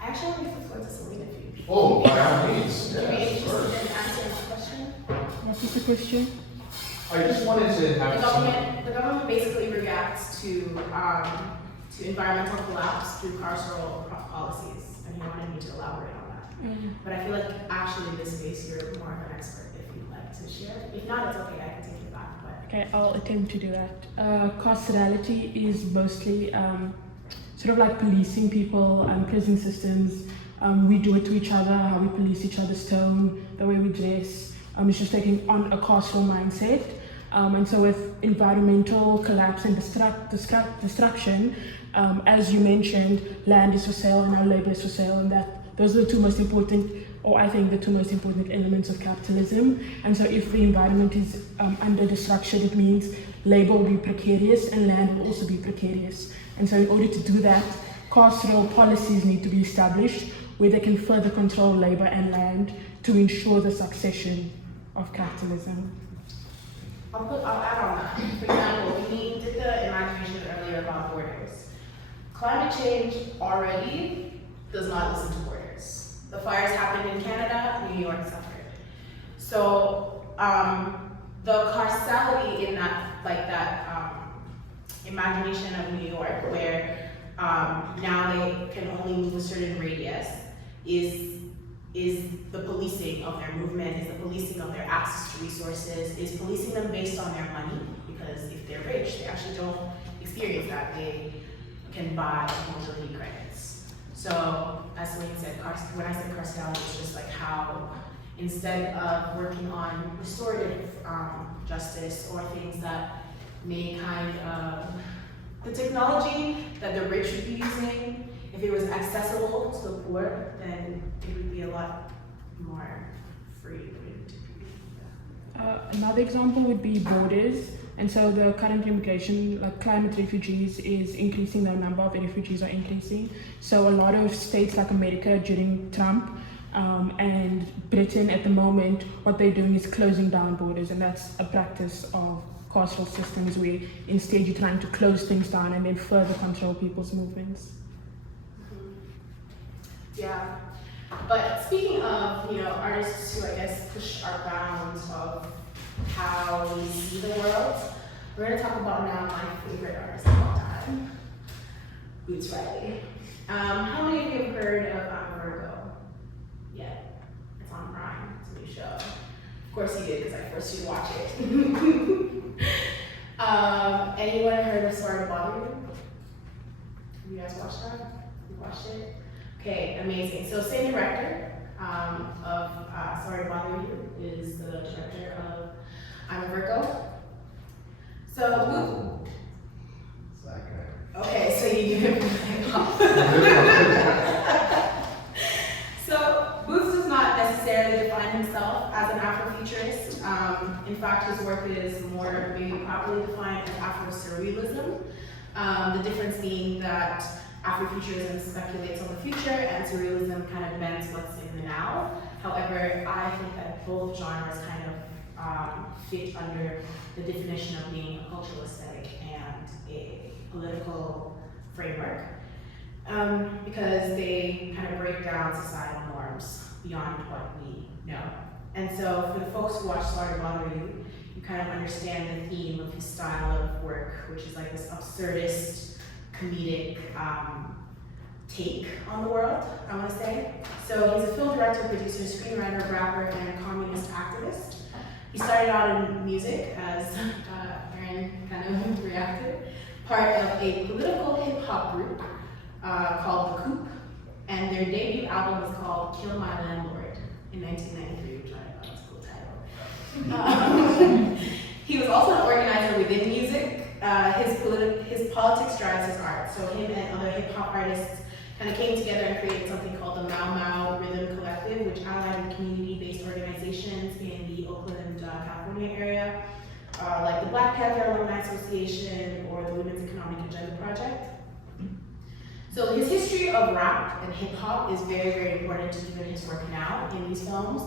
I actually want to give the floor to Selena if you. Oh, by all means. Would you be Yes, interested of course. in answering the question? What is the question? I just wanted to have The government basically reacts to environmental collapse through carceral policies, and he wanted me to elaborate on that. But I feel like actually in this space you're more of an expert if you'd like to share. If not, it's okay, I can take it back. But Okay, I'll attempt to do that. Carcerality is mostly sort of like policing people and prison systems. We do it to each other, how we police each other's tone, the way we dress. It's just taking on a carceral mindset. And so with environmental collapse and destruction, as you mentioned, land is for sale and our labor is for sale, and those are the two most important, or I think the two most important elements of capitalism. And so if the environment is under destruction, it means labor will be precarious and land will also be precarious. And so in order to do that, carceral policies need to be established where they can further control labor and land to ensure the succession of capitalism. I'll add on that. For example, we did the imagination earlier about borders. Climate change already does not listen to borders. The fires happened in Canada, New York suffered. So the carcelity in that, imagination of New York, where now they can only move a certain radius, is the policing of their movement, is the policing of their access to resources, is policing them based on their money, because if they're rich, they actually don't experience that. They can buy mobility credits. So, as Celine said, when I said carcelality, it's just like how instead of working on restorative justice or things that may the technology that the rich would be using, if it was accessible to the poor, then it would be a lot more free. Another example would be borders. And so the current immigration, like climate refugees, is increasing. The number of refugees are increasing. So a lot of states like America during Trump and Britain at the moment, what they're doing is closing down borders, and that's a practice of carceral systems where instead you're trying to close things down and then further control people's movements. Yeah, but speaking of, artists who I guess push our bounds of how we see the world, we're gonna talk about now my favorite artist of all time, Boots Riley. How many of you have heard of Virgo? Yeah, it's on Prime, it's a new show. Of course you did, because I forced you to watch it. Anyone heard of Sorry to Bother You? Have you guys watched that? You watched it? Okay, amazing. So same director of Sorry to Bother You is the director of I'm a Virgo. So It's that guy. okay, so you do it. So Boots does not necessarily define himself as an Afro-futurist. In fact, his work is more maybe properly defined as Afro-surrealism. The difference being that Afro-futurism speculates on the future and surrealism kind of bends what's in the now. However, I think that both genres kind of fit under the definition of being a cultural aesthetic and a political framework, because they kind of break down societal norms beyond what we know. And so for the folks who watch Sorry to Bother You, you kind of understand the theme of his style of work, which is like this absurdist, comedic take on the world, I want to say. So he's a film director, producer, screenwriter, rapper, and communist activist. He started out in music, as Aaron kind of reacted, part of a political hip-hop group called The Coup, and their debut album was called Kill My Landlord in 1993, which I thought was a cool title. He was also an organizer within music. His politics drives his art, so him and other hip-hop artists kind of came together and created something called the Mau Mau Rhythm Collective, which allied with community-based organizations in the Oakland, California area, like the Black Panther Alumni Association or the Women's Economic Agenda Project. So his history of rap and hip-hop is very, very important to even his work now in these films,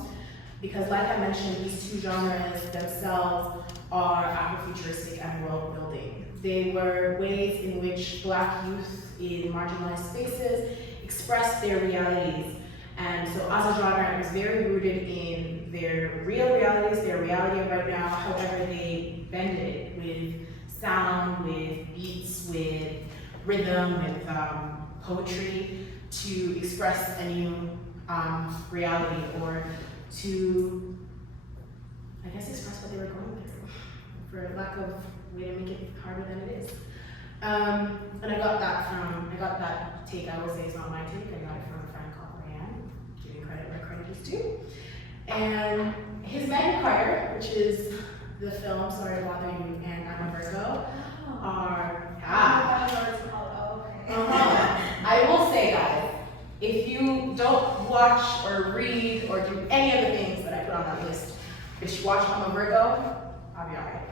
because like I mentioned, these two genres themselves are Afro-futuristic and world-building. They were ways in which Black youth in marginalized spaces expressed their realities. And so as a genre, it was very rooted in their real realities, their reality of right now. However, they bended it with sound, with beats, with rhythm, with poetry to express a new reality, or to, I guess, express what they were going through, for lack of way to make it harder than it is. And I got that take, I would say it's not my take, I got it from a friend called Ryan, giving credit where credit is due. And his Magna Carta, which is the film Sorry to Bother You and I'm a Virgo, are, I will say, guys, if you don't watch or read or do any of the things that I put on that list, but you watch I'm a Virgo, I'll be alright.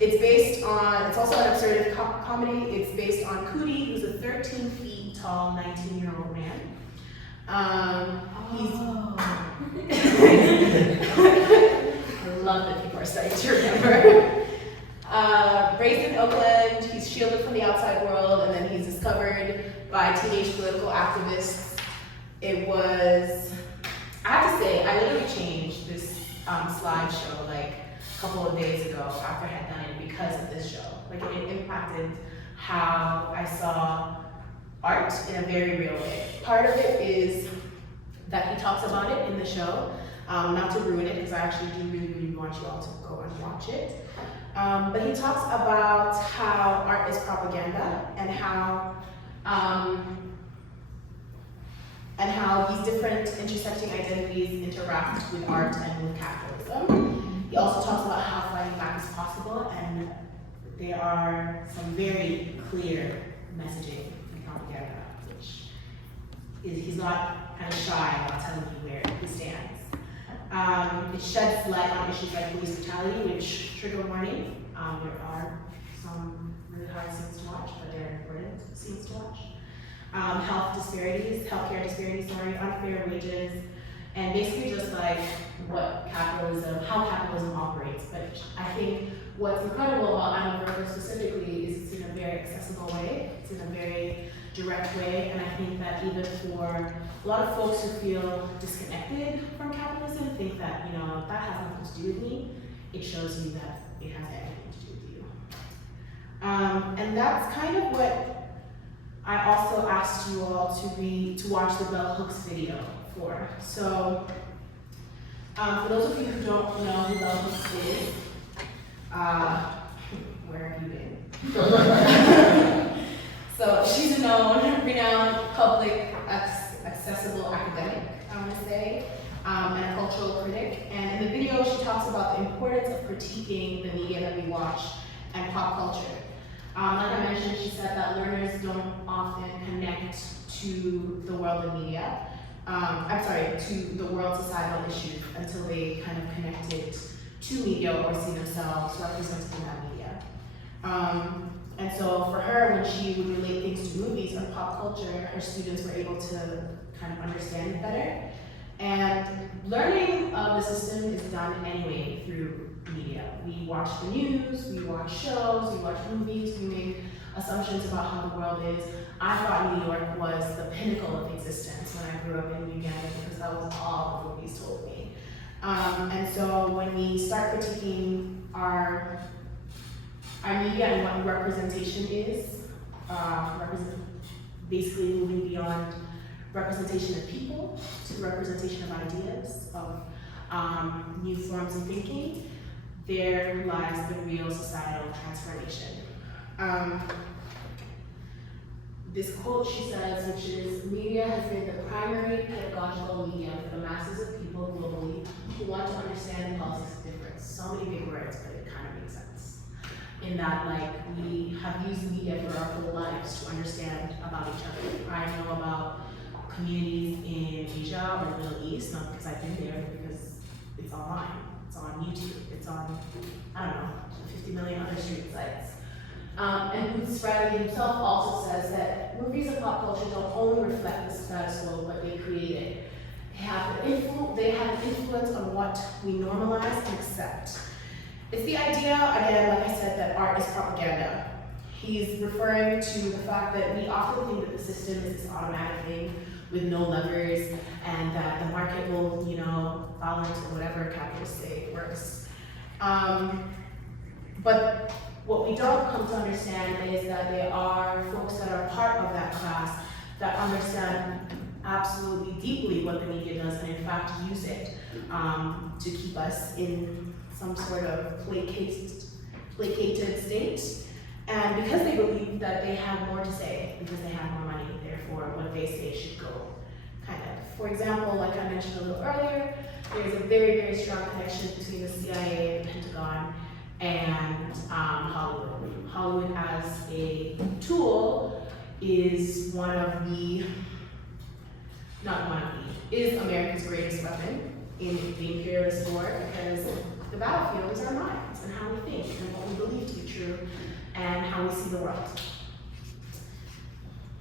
It's based on, it's also an absurd comedy. It's based on Cootie, who's a 13 feet tall, 19-year-old man. I love that people are starting to remember. Raised in Oakland, he's shielded from the outside world, and then he's discovered by teenage political activists. It was, I have to say, I literally changed this slideshow like a couple of days ago after I had done it because of this show. Like, it impacted how I saw art in a very real way. Part of it is that he talks about it in the show, not to ruin it, because I actually do really, really want you all to go and watch it. But he talks about how art is propaganda, and how these different intersecting identities interact with art and with capitalism. He also talks about how fighting back is possible, and there are some very clear messaging in propaganda, which is, he's not kind of shy about telling you where he stands. It sheds light on issues like police brutality, which, trigger warning, there are some really hard scenes to watch, but they're important scenes to watch. Healthcare disparities, unfair wages, and basically just like how capitalism operates. But I think what's incredible about I'm a Virgo specifically is it's in a very accessible way, it's in a very direct way, and I think that even for a lot of folks who feel disconnected from capitalism, think that, you know, that has nothing to do with me, it shows you that it has everything to do with you. And that's kind of what I also asked you all to watch the Bell Hooks video for. So, for those of you who don't know who Bell Hooks is, where have you been? So she's a renowned public, accessible academic, I want to say, and a cultural critic. And in the video, she talks about the importance of critiquing the media that we watch and pop culture. Like I mentioned, she said that learners don't often connect to the world of media. To the world societal issues until they kind of connect it to media or see themselves represented in that media. And so for her, when she would relate things to movies or pop culture, her students were able to kind of understand it better. And learning of the system is done anyway through media. We watch the news, we watch shows, we watch movies, we make assumptions about how the world is. I thought New York was the pinnacle of existence when I grew up in Uganda because that was all the movies told me. And so when we start critiquing our media and what representation is, basically moving beyond representation of people to representation of ideas, of new forms of thinking, there lies the real societal transformation. This quote she says, which is, "Media has been the primary pedagogical medium for the masses of people globally who want to understand the politics of difference." So many big words, but it kind of makes sense. In that, like, we have used media for our whole lives to understand about each other. I know about communities in Asia or the Middle East, not because I've been there, but because it's online, it's on YouTube, it's on, I don't know, 50 million other streaming sites. And Booth Riley himself also says that movies and pop culture don't only reflect the status quo, but they create it. They have an influence on what we normalize and accept. It's the idea, again, like I said, that art is propaganda. He's referring to the fact that we often think that the system is this automatic thing with no levers, and that the market will, follow into whatever capitalists say works. But what we don't come to understand is that there are folks that are part of that class that understand absolutely deeply what the media does, and in fact use it to keep us in some sort of placated state. And because they believe that they have more to say, because they have more money, therefore what they say should go, kind of. For example, like I mentioned a little earlier, there's a very, very strong connection between the CIA and the Pentagon and Hollywood. Hollywood as a tool is is America's greatest weapon in the imperialist war, because the battlefield is our minds and how we think and what we believe to be true and how we see the world.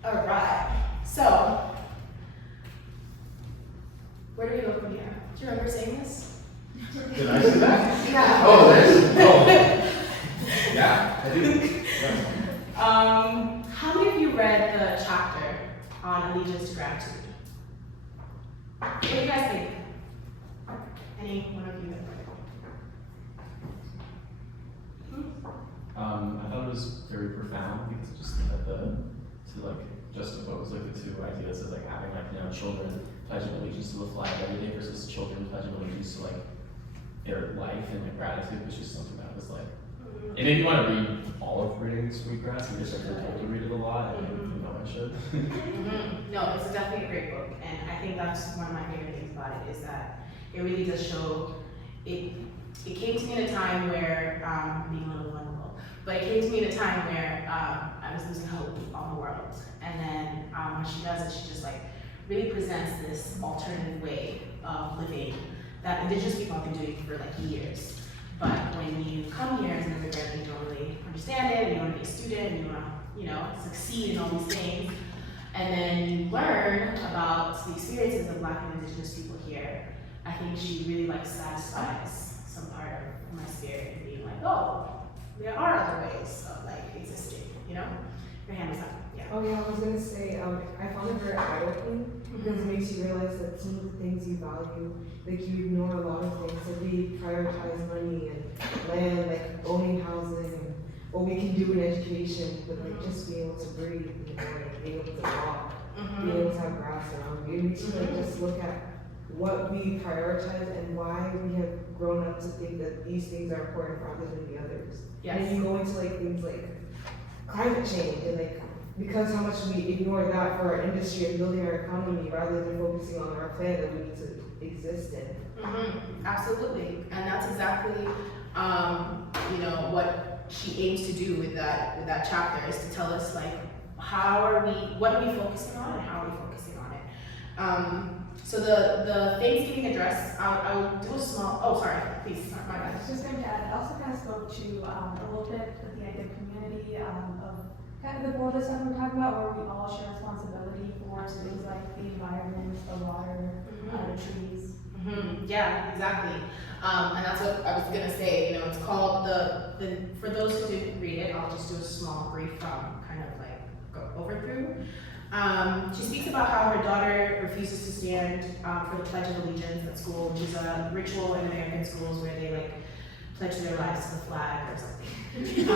All right, so where do we go from here? Do you remember saying this? Did I say that? Yeah. Oh, this? Oh. Yeah, I do. How many of you read the chapter on allegiance to gratitude? What do you guys think? Any one of you that read it? I thought it was very profound because it just had to juxtapose the two ideas of having children pledging allegiance to the flag every day versus children pledging allegiance to their life and gratitude, which is something that was it made me want to read all of Reading Sweetgrass. I'm just been told to read it a lot, and I should. No, it's definitely a great book, and I think that's one of my favorite things about it is that it really does show it. It came to me in a time where being a little vulnerable, but it came to me in a time where I was losing hope on the world, and then when she does it, she just really presents this alternative way of living that indigenous people have been doing for years. But when you come here as an immigrant, you don't really understand it, and you want to be a student, and you want to, succeed in all these things, and then you learn about the experiences of Black and indigenous people here. I think she really satisfies some part of my spirit and being oh, there are other ways of existing, Your hand is up, yeah. Oh yeah, I was gonna say, I found it very eye-opening because it makes you realize that some of the things you value, you ignore a lot of things. We prioritize money and land, owning housing, and what we can do in education, but just being able to breathe in the morning, being able to walk, being able to have grass around you. It makes you just look at what we prioritize and why we have grown up to think that these things are important rather than the others. Yes. And then you go into things like climate change and because how much we ignore that for our industry and building our economy rather than focusing on our planet that we need to exist in. Absolutely, and that's exactly what she aims to do with that chapter is to tell us what are we focusing on and how are we focusing on it. So the Thanksgiving address, I will do a small. Oh, sorry, please. My I bad. was just going to add, it also kind of spoke to a little bit of the idea of community, of kind of the border stuff we're talking about, where we all share responsibility for things like the environment, the water, the trees. Yeah, exactly. And that's what I was gonna say. You know, it's called the. For those who didn't read it, I'll just do a small brief, kind of like go overthrough. She speaks about how her daughter refuses to stand for the Pledge of Allegiance at school, which is a ritual in American schools where they like pledge their lives to the flag or something.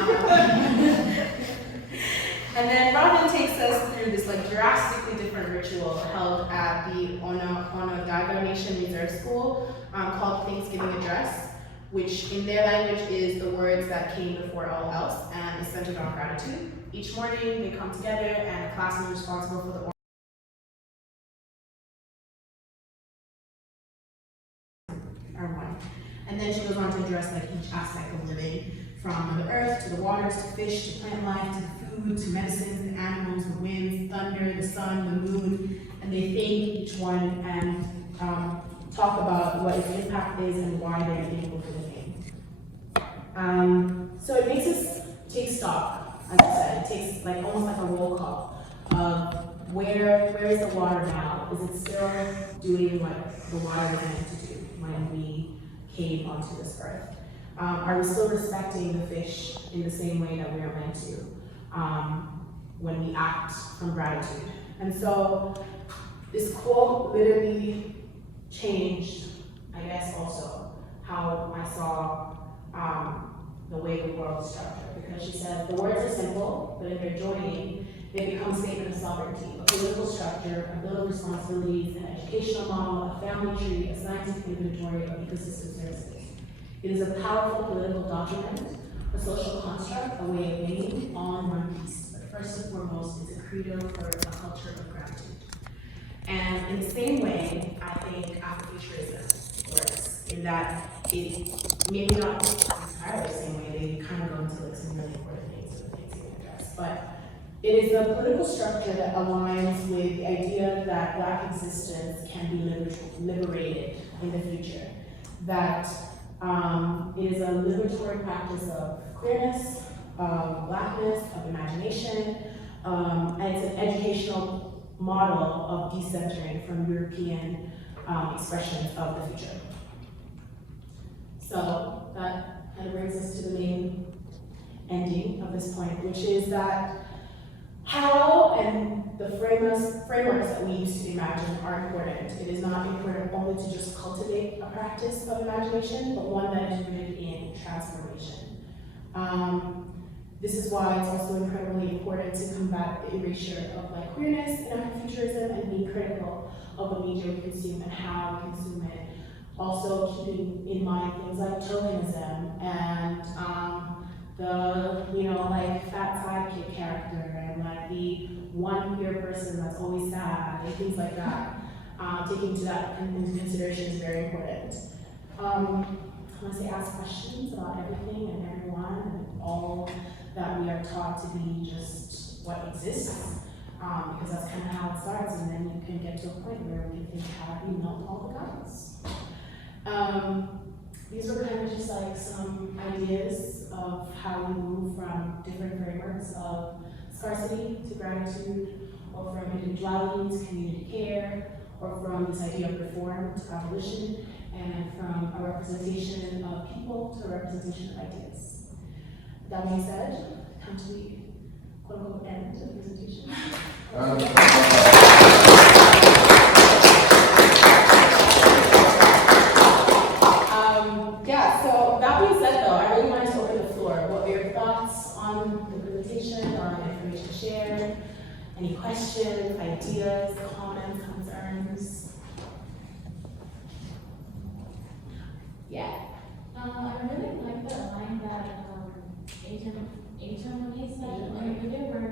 And then Robin takes us through this like drastically different ritual held at the Onondaga Nation Reserve School called Thanksgiving Address, which in their language is the words that came before all else and is centered on gratitude. Each morning they come together and the class is responsible for the one. And then she goes on to address like each aspect of living, from the earth to the waters to fish to plant life to food to medicines, the animals, the winds, thunder, the sun, the moon, and they thank each one and talk about what its impact is and why they're thankful for living. So it makes us take stock, as I said. It takes like almost like a roll call of where is the water now? Is it still doing what the water was meant to do when we came onto this earth? Are we still respecting the fish in the same way that we are meant to when we act from gratitude? And so this quote literally changed, I guess, also how I saw the way the world is structured. Because she said, the words are simple, but if they're joining, they become a statement of sovereignty, a political structure, a bill of responsibilities, an educational model, a family tree, a scientific inventory of ecosystem services. It is a powerful political document, a social construct, a way of being, all in one piece. But first and foremost, it's a credo for a culture of gratitude. And in the same way, I think Afro-futurism works, in that it maybe not entirely the same way, they kind of go into like some really important things with things you address, but it is a political structure that aligns with the idea that Black existence can be liberated in the future. That it is a liberatory practice of queerness, of Blackness, of imagination, and it's an educational model of decentering from European expressions of the future. So that kind of brings us to the main ending of this point, which is that how and the frameworks that we used to imagine are important. It is not important only to just cultivate a practice of imagination, but one that is rooted in transformation. This is why it's also incredibly important to combat the erasure of like queerness in Afro-futurism and being critical of the media we consume and how we consume it. Also keeping in mind things like tokenism and the, like fat sidekick character and like the one queer person that's always sad and things like that. Taking that into consideration is very important. Once they ask questions about everything and everyone and all that we are taught to be just what exists, because that's kind of how it starts, and then you can get to a point where we can think, how do we melt all the gods? These are kind of just like some ideas of how we move from different frameworks of scarcity to gratitude, or from individuality to community care, or from this idea of reform to abolition, and from a representation of people to a representation of ideas. That being said, come to the quote-unquote end of the presentation. So that being said though, I really wanted to open the floor. What are your thoughts on the presentation, on the information shared? Any questions, ideas, comments, concerns? Yeah. I really like the line that Asia Monet said in the video where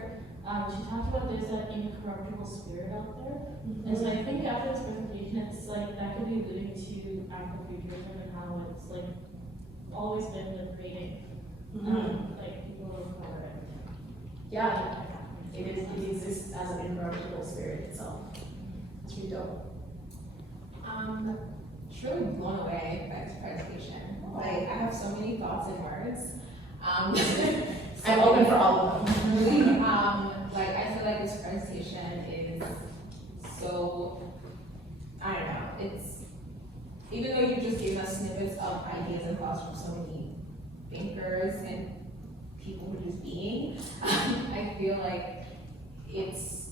she talked about there's that incorruptible spirit out there. And so I think after this presentation, it's like that could be alluding to Afro-futurism and how it's like always been liberating, like people of color. Yeah, it exists as an incorruptible spirit itself. It's really dope. Just really blown away by this presentation. Like, I have so many thoughts and words. I'm open for all of them. Really, so, I don't know, it's, even though you just gave us snippets of ideas and thoughts from so many thinkers and people who are just being, I feel like it's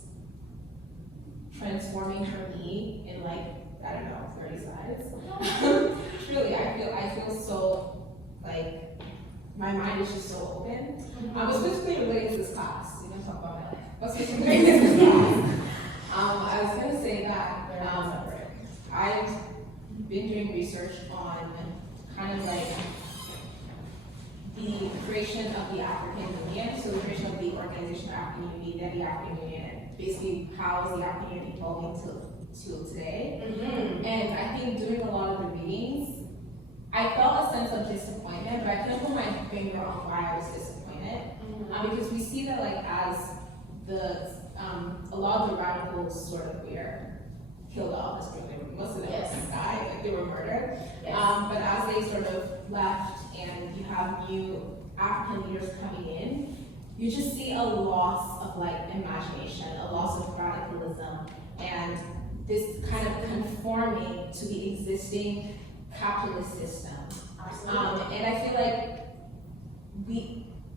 transforming for me in like, I don't know, 30 slides. Truly, I feel so, like, my mind is just so open. What's basically related to this class, you know, talk about my life. What's basically related to this class? I was gonna say that, I've been doing research on kind of like the creation of the African Union, so the creation of the Organization of African Unity, then the African Union, and basically how is the African Union evolving till today. And I think doing a lot of the readings, I felt a sense of disappointment, but I couldn't put my finger on why I was disappointed. Because we see that like as the, a lot of the radicals sort of were killed off, most of them died, like they were murdered. But as they sort of left and you have new African leaders coming in, you just see a loss of like imagination, a loss of radicalism, and this kind of conforming to the existing capitalist system. And I feel like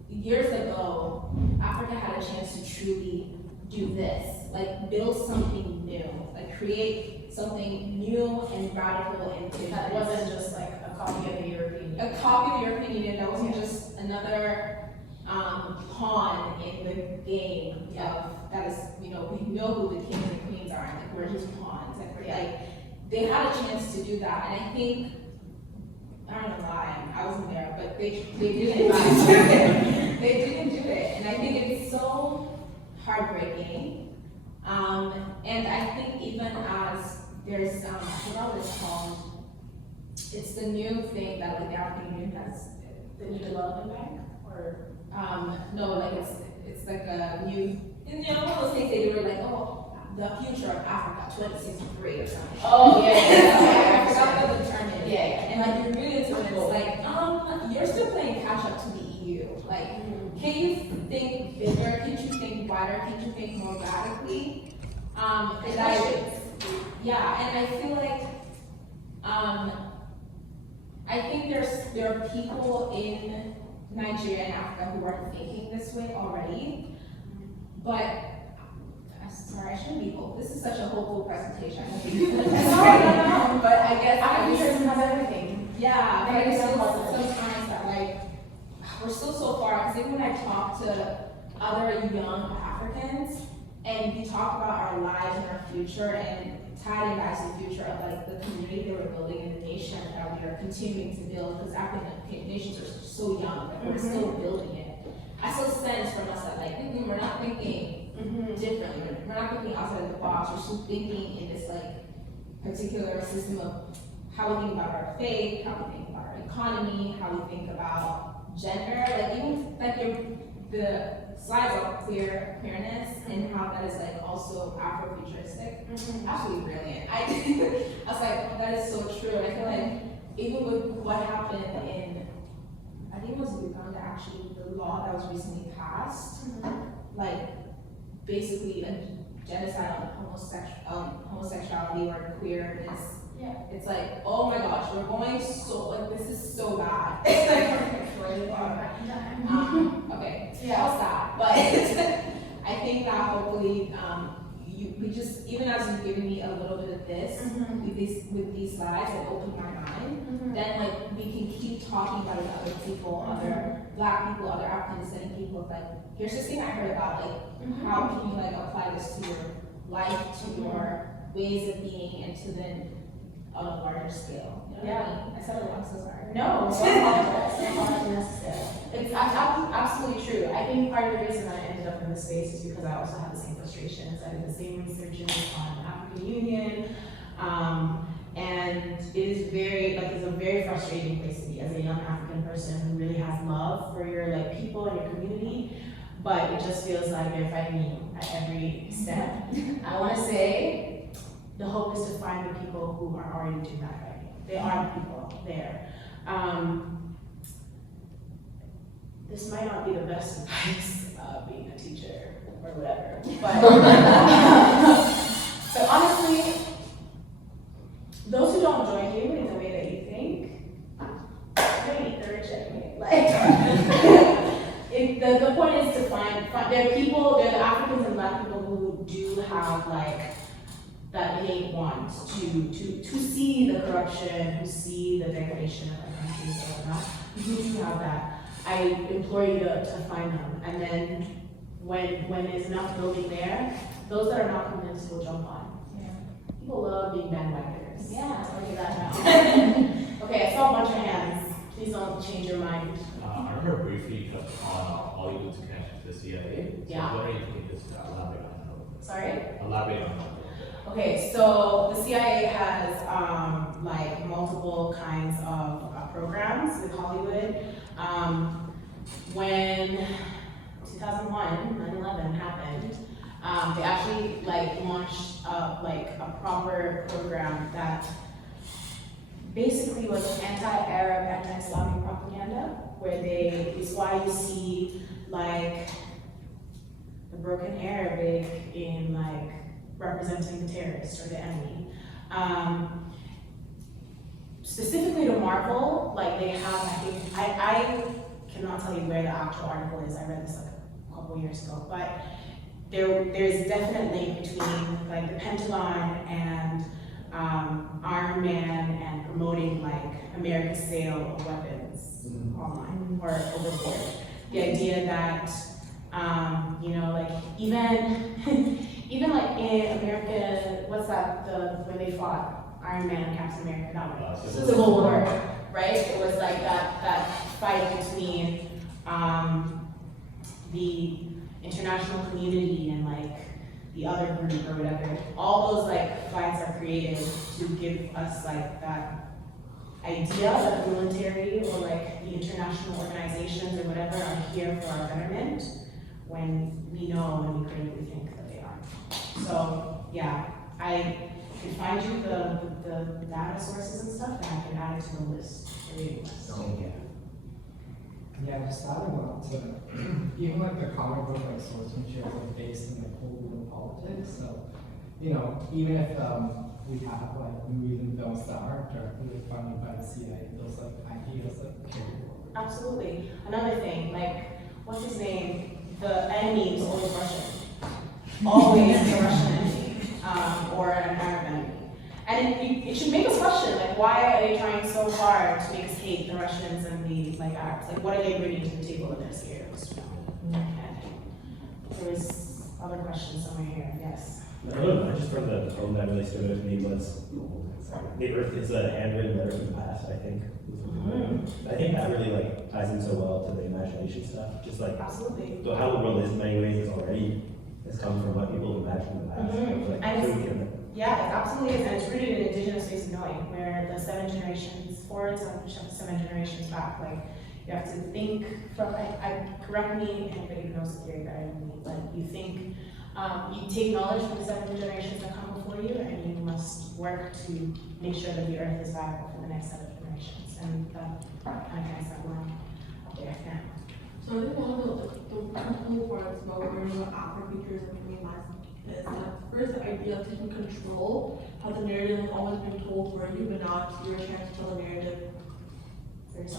years ago, Africa had a chance to truly do this, like build something new, like create something new and radical and different. That wasn't just like a copy of the European Union. A copy of the European Union, that wasn't just another pawn in the game of, that is, you know, we know who the kings and queens are, and like we're just pawns, and we're like, they had a chance to do that, and I think, I don't know why, I wasn't there, but they didn't do it. They didn't do it, and I think it's so heartbreaking. And I think even as there's, I forgot what it's called, it's the new thing that like the African Union has, The New Development Bank, or? No, like it's like a new, you know, one of those things they do where like, oh, the future of Africa, 2063 or something. Oh, yeah. I forgot what the term is. Yeah. And like you read into it, it's like, you're still playing catch up to the EU. Like, can you think bigger? Can you think wider? Can you think more radically? And I feel like, I think there are people in Nigeria and Africa who are thinking this way already, but sorry, I shouldn't be hopeful. This is such a hopeful presentation. But I guess Afro-futurism has everything. yeah, but I still sometimes that like we're still so far. Because even when I talk to other young Africans and we talk about our lives and our future and tied back to the future of like the community that we're building in the nation that we are continuing to build, because African nations are so young, like we're still building it. I still sense from us that like we're not thinking differently. We're not thinking outside of the box. We're still thinking in this like particular system of how we think about our faith, how we think about our economy, how we think about gender. Like even like the slides of queerness and how that is like also Afro-futuristic. Absolutely brilliant. I was like, oh, that is so true. And I feel like even with what happened in, I think it was Uganda actually, the law that was recently passed, like basically a genocide on homosexuality or queerness. Yeah. It's like, oh my gosh, we're going so, like this is so bad. It's like really far. Okay, I'll stop. But I think that hopefully we just, even as you've given me a little bit of this with these slides, it opened my mind. Then like we can keep talking about it to other people, other Black people, other African descendant people. Like here's this thing I heard about. Like how can you like apply this to your life, to your ways of being, and to then on a larger scale. You know what I mean? I said it wrong, so sorry. No, it's not necessary. It's absolutely true. I think part of the reason I ended up in this space is because I also have the same frustrations. I did the same research on African Union, and it is very, like, it's a very frustrating place to be as a young African person who really has love for your like people and your community, but it just feels like they're fighting you at every step. I want to say, the hope is to find the people who are already doing that right. There are people there. This might not be the best advice being a teacher or whatever, but But honestly, those who don't join you in the way that you think, you're gonna eat the rich anyway. Like, the point is to find there are people, there are the Africans and Black people who do have like that innate want to see the corruption, who see the degradation of our countries and whatnot. You do have that. I implore you to find them. And then when there's enough building there, those that are not convinced will jump on. Yeah. People love being bandwagoners. Yeah. I'll tell you that now. Okay, I saw a bunch of hands. Please don't change your mind. I remember briefly you touched on Hollywood's connection to the CIA. Yeah. So what do you think is elaborate on that? Sorry? Elaborate on that. Okay, so the CIA has like multiple kinds of programs with Hollywood. When 2001, 9/11 happened, they actually like launched like a proper program that basically was anti-Arab, anti-Islamic propaganda, where it's why you see like the broken Arabic in like representing the terrorist or the enemy. Specifically to Marvel, like they have, I think, I cannot tell you where the actual article is. I read this like a couple years ago, but there's a definite link between like the Pentagon and Iron Man and promoting like America's sale of weapons online or overboard. The idea that you know, like even like in America, what's that? When they fought Iron Man and Captain America, that one. Civil War, right? It was like that fight between the international community and like the other group or whatever. All those like fights are created to give us like that idea that the military or like the international organizations or whatever are here for our betterment, when we know and we critically think that they are. So yeah, I can find you the data sources and stuff, and I can add it to the list, the reading list. Yeah, just adding on to even like the comic book like swordsmanship like based in like Hollywood politics. So, you know, even if we have like movies and films that aren't directly like, funded by the CIA, those like ideas like carry over. Absolutely. Another thing, like what's his name? The enemy is always Russian. Always a Russian enemy, or an Arab enemy. And it should make us question, like, why are they trying so hard to make us hate the Russians and the like Arabs? Like, what are they bringing to the table that they're scared of us? There was other questions somewhere here. Yes. I just read the poem that really stood out to me was the Earth is a handwritten letter from the past. I think. I think that really like ties in so well to the imagination stuff. Just like Absolutely. how the world is in many ways has come from what people have imagined in the past. Like, And so we can- yeah, it absolutely is, and it's rooted in indigenous ways of knowing, where the 7 generations forward, 7 generations back, like, you have to think from, correct me, anybody who knows the theory better than me, but you think, you take knowledge from the 7 generations that come before you, and you must work to make sure that the earth is viable for the next 7 generations, and that kind of gets that line up there, yeah. So I think one of the cool parts about learning about Afro-futurism for me is that first the idea of taking control, how the narrative has always been told for you, but now it's your chance to tell the narrative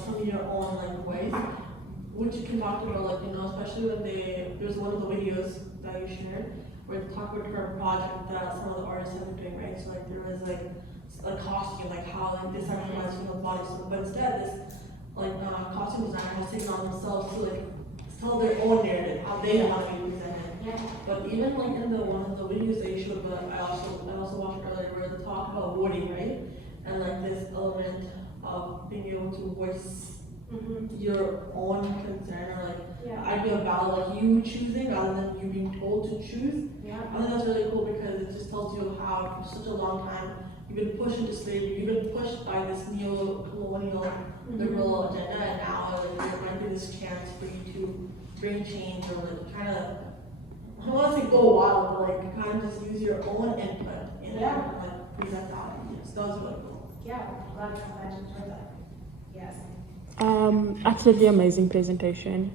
from your own like voice. Which you can talk about, like, you know, especially when there's one of the videos that you shared where they talk about the current project that some of the artists have been doing, right? So like there was like a costume, like how like decentralized human bodies, but instead this like costume designer has taken on themselves to like tell their own narrative, how they want to be presented. Yeah. But even like in the one of the videos they showed, but I also watched earlier where they talk about voting, right? And like this element of being able to voice your own concern or like idea about like you choosing rather than you being told to choose. Yeah. I think that's really cool because it just tells you how for such a long time you've been pushed into slavery, you've been pushed by this neo-colonial liberal agenda, and now like there might be this chance for you to bring change or like kind of, I don't want to say go wild, but like kind of just use your own input in it and like present that idea. So that was really cool. Yeah, glad you enjoyed that. Yes. Absolutely amazing presentation.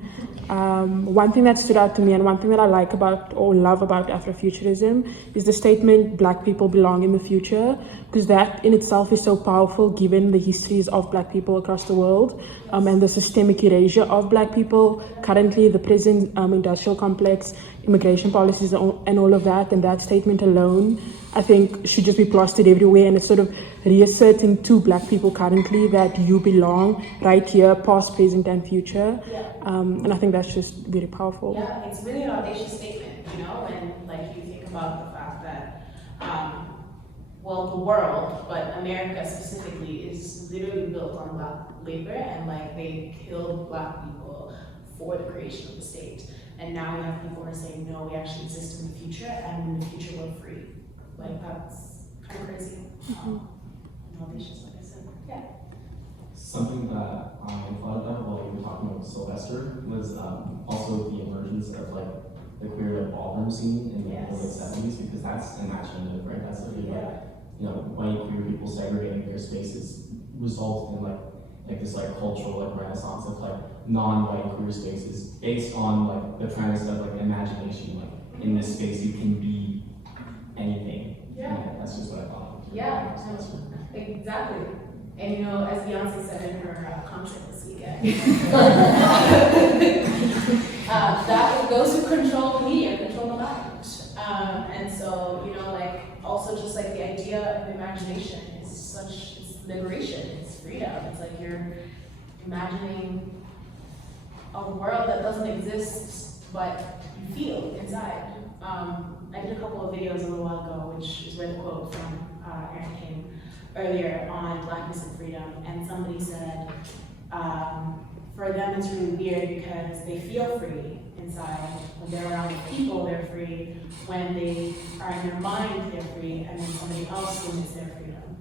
One thing that stood out to me and one thing that I like about or love about Afrofuturism is the statement Black people belong in the future, because that in itself is so powerful given the histories of Black people across the world and the systemic erasure of Black people, currently the prison industrial complex, immigration policies and all of that. And that statement alone, I think, should just be plastered everywhere, and it's sort of reasserting to Black people currently that you belong right here, past, present and future. And I think that's just very powerful. Yeah, it's really an audacious statement, you know, and like you think about the fact that, well, the world, but America specifically, is literally built on Black labor, and like they killed Black people for the creation of the state. And now we have people who are saying, no, we actually exist in the future, and in the future we're free. Like, that's kind of crazy. And audacious, like I said. Yeah. Something that I thought about while we were talking about Sylvester was also the emergence of like the queer ballroom scene in the early 70s, because that's imaginative, right? That's like, you know, white queer people segregating their spaces result in like this like cultural like renaissance of like non-white queer spaces based on like the premise of like imagination. Like in this space you can be anything. And that's just what I thought. Yeah, exactly. And you know, as Beyonce said in her concert this weekend, that those who control the media control the mind. And so, you know, like also just like the idea of imagination is such, it's liberation, it's freedom. It's like you're imagining a world that doesn't exist, but you feel inside. I did a couple of videos a little while ago, which is where the quote from Aaron came earlier on Blackness and freedom, and somebody said, for them it's really weird because they feel free inside. When they're around people, they're free. When they are in their mind, they're free, and then somebody else limits their freedom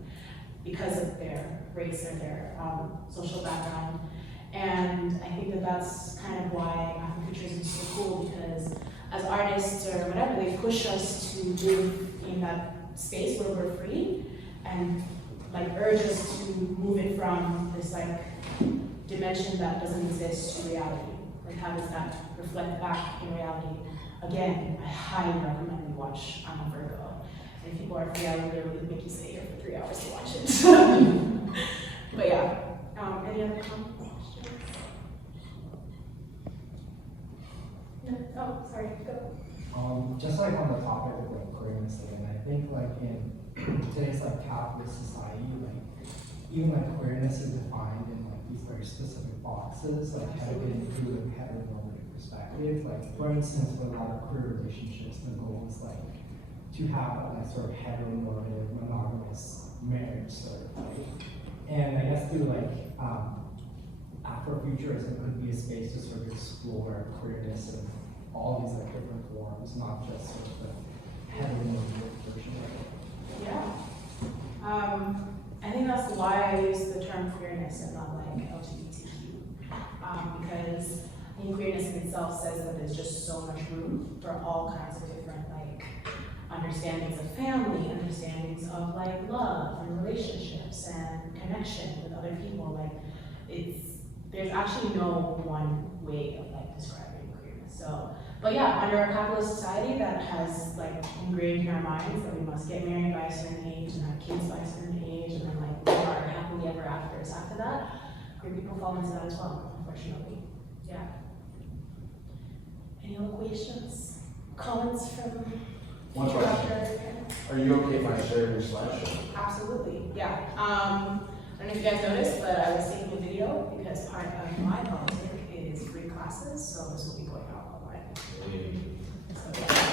because of their race or their social background. And I think that that's kind of why Afrofuturism is so cool, because as artists or whatever, they push us to live in that space where we're free, and like urge us to move it from this like dimension that doesn't exist to reality. Like how does that reflect back in reality? Again, I highly recommend you watch I'm a Virgo. And if people are free, I will literally make you stay here for 3 hours to watch it. But yeah, any other questions? No? Oh, sorry, go. Just like on the topic of like queerness again, I think like in today's like capitalist society, like even like queerness is defined in like these very specific boxes, like headed through the heteronormative perspective. Like for instance, with a lot of queer relationships, the goal is like to have a like sort of heteronormative monogamous marriage sort of like. And I guess through like Afrofuturism could be a space to sort of explore queerness in all these like different forms, not just sort of the heteronormative version of it. Yeah. I think that's why I use the term queerness and not like LGBTQ. Because I think queerness in itself says that there's just so much room for all kinds of different like understandings of family, understandings of like love and relationships and connection with other people. Like there's actually no one way of like describing queerness. So, but yeah, under a capitalist society that has like ingrained in our minds that we must get married by a certain age and have kids by a certain age and then like live our happily ever afters after that, queer people fall into that as well, unfortunately. Yeah. Any other questions? Comments from One question. Are you okay if I share your slideshow? Absolutely, yeah. I don't know if you guys noticed, but I was taking a video because part of my politic is free classes, so this will be going out online. So, yeah.